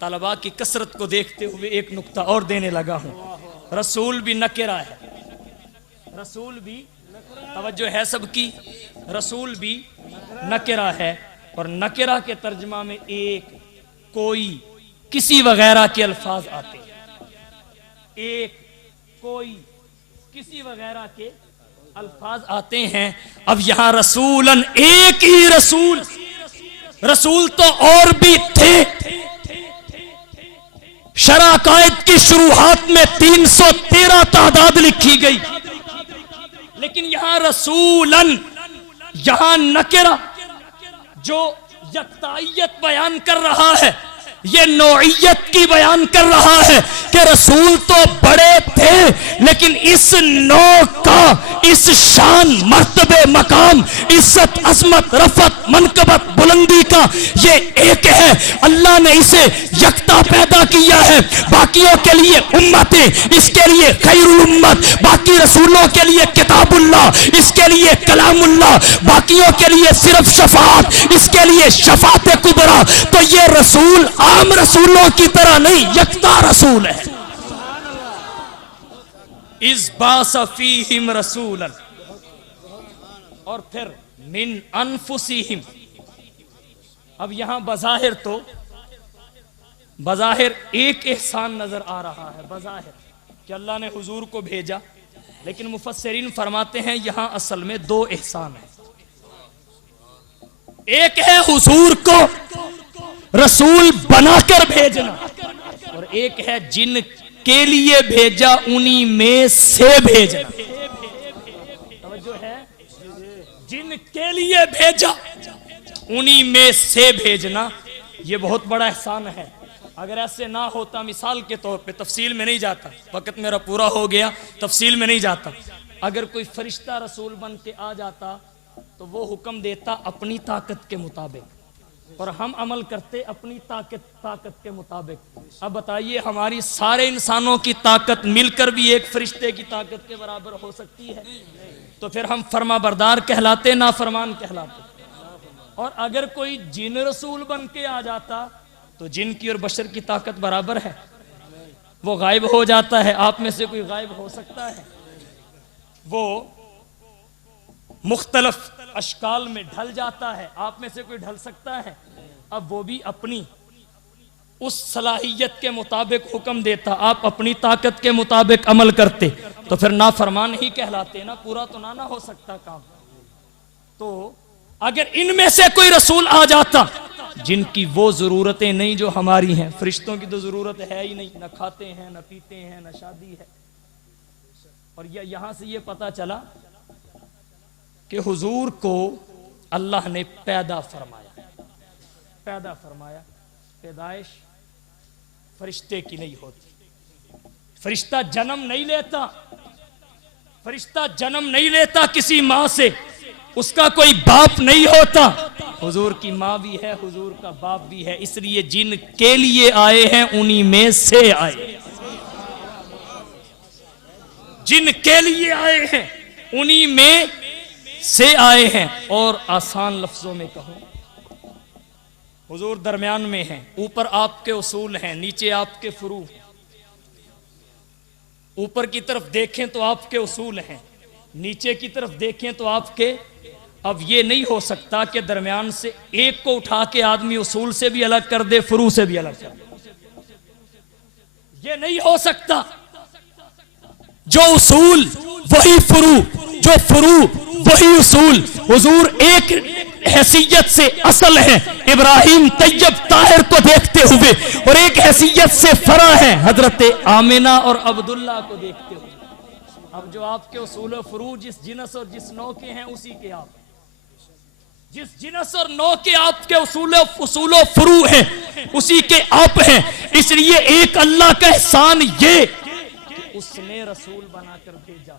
طلباء کی کثرت کو دیکھتے ہوئے ایک نقطہ اور دینے لگا ہوں. رسول بھی نکرہ ہے. رسول بھی، توجہ ہے سب کی، رسول بھی نکرہ ہے. اور نکرہ کے ترجمہ میں ایک، کوئی، کسی وغیرہ کے الفاظ آتے ہیں. ایک، کوئی، کسی وغیرہ کے الفاظ آتے ہیں. اب یہاں رسولاً، ایک ہی رسول. رسول تو اور بھی تھے. شرع قائد کی شروحات میں 313 تعداد لکھی گئی، لیکن یہاں رسولاً، یہاں نکرہ جو یکتائیت بیان کر رہا ہے، یہ نوعیت کی بیان کر رہا ہے کہ رسول تو بڑے تھے لیکن اس نوع کا، اس شان، مرتبے، مقام، عزت، عظمت، رفعت، منقبت، بلندی کا یہ ایک ہے. اللہ نے اسے یکتا پیدا کیا ہے. باقیوں کے لیے امتیں، اس کے لیے خیر الامت. باقی رسولوں کے لیے کتاب اللہ، اس کے لیے کلام اللہ. باقیوں کے لیے صرف شفاعت، اس کے لیے شفاعت کبریٰ. تو یہ رسول عام رسولوں کی طرح نہیں، یکتا رسول ہے. اس باس فیہم رسولا، اور پھر من انفسہم. اب یہاں بظاہر تو، بظاہر ایک احسان نظر آ رہا ہے، بظاہر کہ اللہ نے حضور کو بھیجا، لیکن مفسرین فرماتے ہیں یہاں اصل میں دو احسان ہیں. ایک ہے حضور کو رسول بنا کر بھیجنا، اور ایک ہے جن کے لیے بھیجا انہی میں سے بھیجنا. توجہ ہے، جن کے لیے بھیجا انہی میں سے بھیجنا. یہ بہت بڑا احسان ہے. اگر ایسے نہ ہوتا، مثال کے طور پہ، تفصیل میں نہیں جاتا، وقت میرا پورا ہو گیا، تفصیل میں نہیں جاتا. اگر کوئی فرشتہ رسول بن کے آ جاتا تو وہ حکم دیتا اپنی طاقت کے مطابق، اور ہم عمل کرتے اپنی طاقت کے مطابق. اب بتائیے ہماری سارے انسانوں کی طاقت مل کر بھی ایک فرشتے کی طاقت کے برابر ہو سکتی ہے؟ تو پھر ہم فرما بردار کہلاتے، نافرمان کہلاتے. اور اگر کوئی جن رسول بن کے آ جاتا تو جن کی اور بشر کی طاقت برابر ہے؟ وہ غائب ہو جاتا ہے. آپ میں سے کوئی غائب ہو سکتا ہے؟ وہ مختلف اشکال میں ڈھل جاتا ہے. آپ میں سے کوئی ڈھل سکتا ہے؟ اب وہ بھی اپنی اس صلاحیت کے مطابق حکم دیتا، آپ اپنی طاقت کے مطابق عمل کرتے، تو پھر نافرمان ہی کہلاتے نا. پورا تو نہ ہو سکتا کام. تو اگر ان میں سے کوئی رسول آ جاتا جن کی وہ ضرورتیں نہیں جو ہماری ہیں، فرشتوں کی تو ضرورت ہے ہی نہیں، نہ کھاتے ہیں، نہ پیتے ہیں، نہ شادی ہے، اور یہاں سے یہ پتا چلا کہ حضور کو اللہ نے پیدا فرمایا. پیدائش فرشتے کی نہیں ہوتی. فرشتہ جنم نہیں لیتا کسی ماں سے، اس کا کوئی باپ نہیں ہوتا. حضور کی ماں بھی ہے، حضور کا باپ بھی ہے، اس لیے جن کے لیے آئے ہیں انہی میں سے آئے. جن کے لیے آئے ہیں انہی میں سے آئے ہیں. اور آسان لفظوں میں کہوں، حضور درمیان میں ہیں. اوپر آپ کے اصول ہیں، نیچے آپ کے فروع ہیں. اوپر کی طرف دیکھیں تو آپ کے اصول ہیں، نیچے کی طرف دیکھیں تو آپ کے. اب یہ نہیں ہو سکتا کہ درمیان سے ایک کو اٹھا کے آدمی اصول سے بھی الگ کر دے، فروع سے بھی الگ کر دے. یہ نہیں ہو سکتا. جو اصول وہی فروع، جو فروع وہی اصول. حضور ایک حیثیت سے اصل ہیں ابراہیم طیب طاہر کو دیکھتے ہوئے، اور ایک حیثیت سے فرع ہیں حضرت آمنہ اور عبداللہ کو دیکھتے ہوئے. اب جو آپ کے اصول و فروع جس جنس اور جس نوع کے ہیں اسی کے آپ، جس جنس اور نوع کے آپ کے اصول و فروع ہیں اسی کے آپ ہیں. اس لیے ایک اللہ کا احسان یہ کہ اس نے رسول بنا کر بھیجا،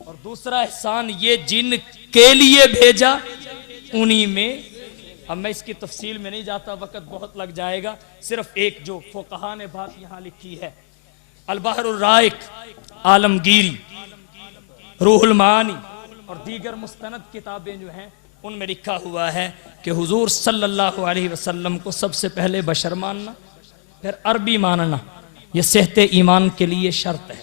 اور دوسرا احسان یہ جن کے لیے بھیجا انہی میں. اب میں اس کی تفصیل میں نہیں جاتا، وقت بہت لگ جائے گا. صرف ایک جو فقہا نے بات یہاں لکھی ہے، البحر الرائق، عالمگیری، روح المعانی اور دیگر مستند کتابیں جو ہیں ان میں لکھا ہوا ہے کہ حضور صلی اللہ علیہ وسلم کو سب سے پہلے بشر ماننا، پھر عربی ماننا، یہ صحت ایمان کے لیے شرط ہے.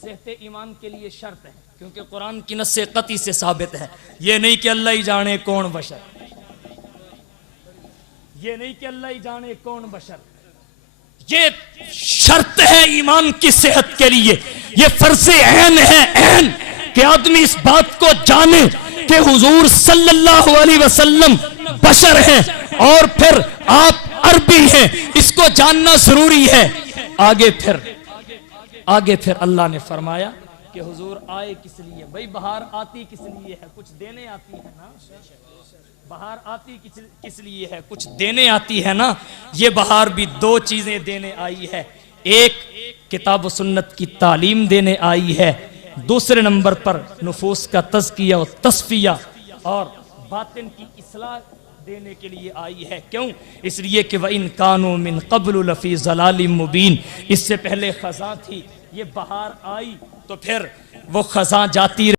صحت ایمان کے لیے شرط ہے، کیونکہ قرآن کی نص قطعی سے ثابت ہے. یہ نہیں کہ اللہ ہی جانے کون بشر، یہ نہیں کہ اللہ ہی جانے کون بشر. یہ شرط ہے ایمان کی صحت کے لیے. یہ فرض عین ہے، عین، کہ آدمی اس بات کو جانے کہ حضور صلی اللہ علیہ وسلم بشر ہیں اور پھر آپ عربی ہیں. اس کو جاننا ضروری ہے. آگے پھر اللہ نے فرمایا کہ حضور آئے کس لیے. بھئی بہار آتی کس لیے ہے؟ کچھ دینے آتی ہے نا. بہار آتی کس لیے ہے؟ کچھ دینے آتی ہے نا. یہ بہار بھی دو چیزیں دینے آئی ہے. ایک کتاب و سنت کی تعلیم دینے آئی ہے، دوسرے نمبر پر نفوس کا تزکیہ و تصفیہ اور باطن کی اصلاح دینے کے لیے آئی ہے. کیوں؟ اس لیے کہ وَإِن كَانُوا مِن قَبْلُ لَفِي ضَلَالٍ مُبِينٍ. اس سے پہلے خزاں تھی، یہ بہار آئی تو پھر وہ خزاں جاتی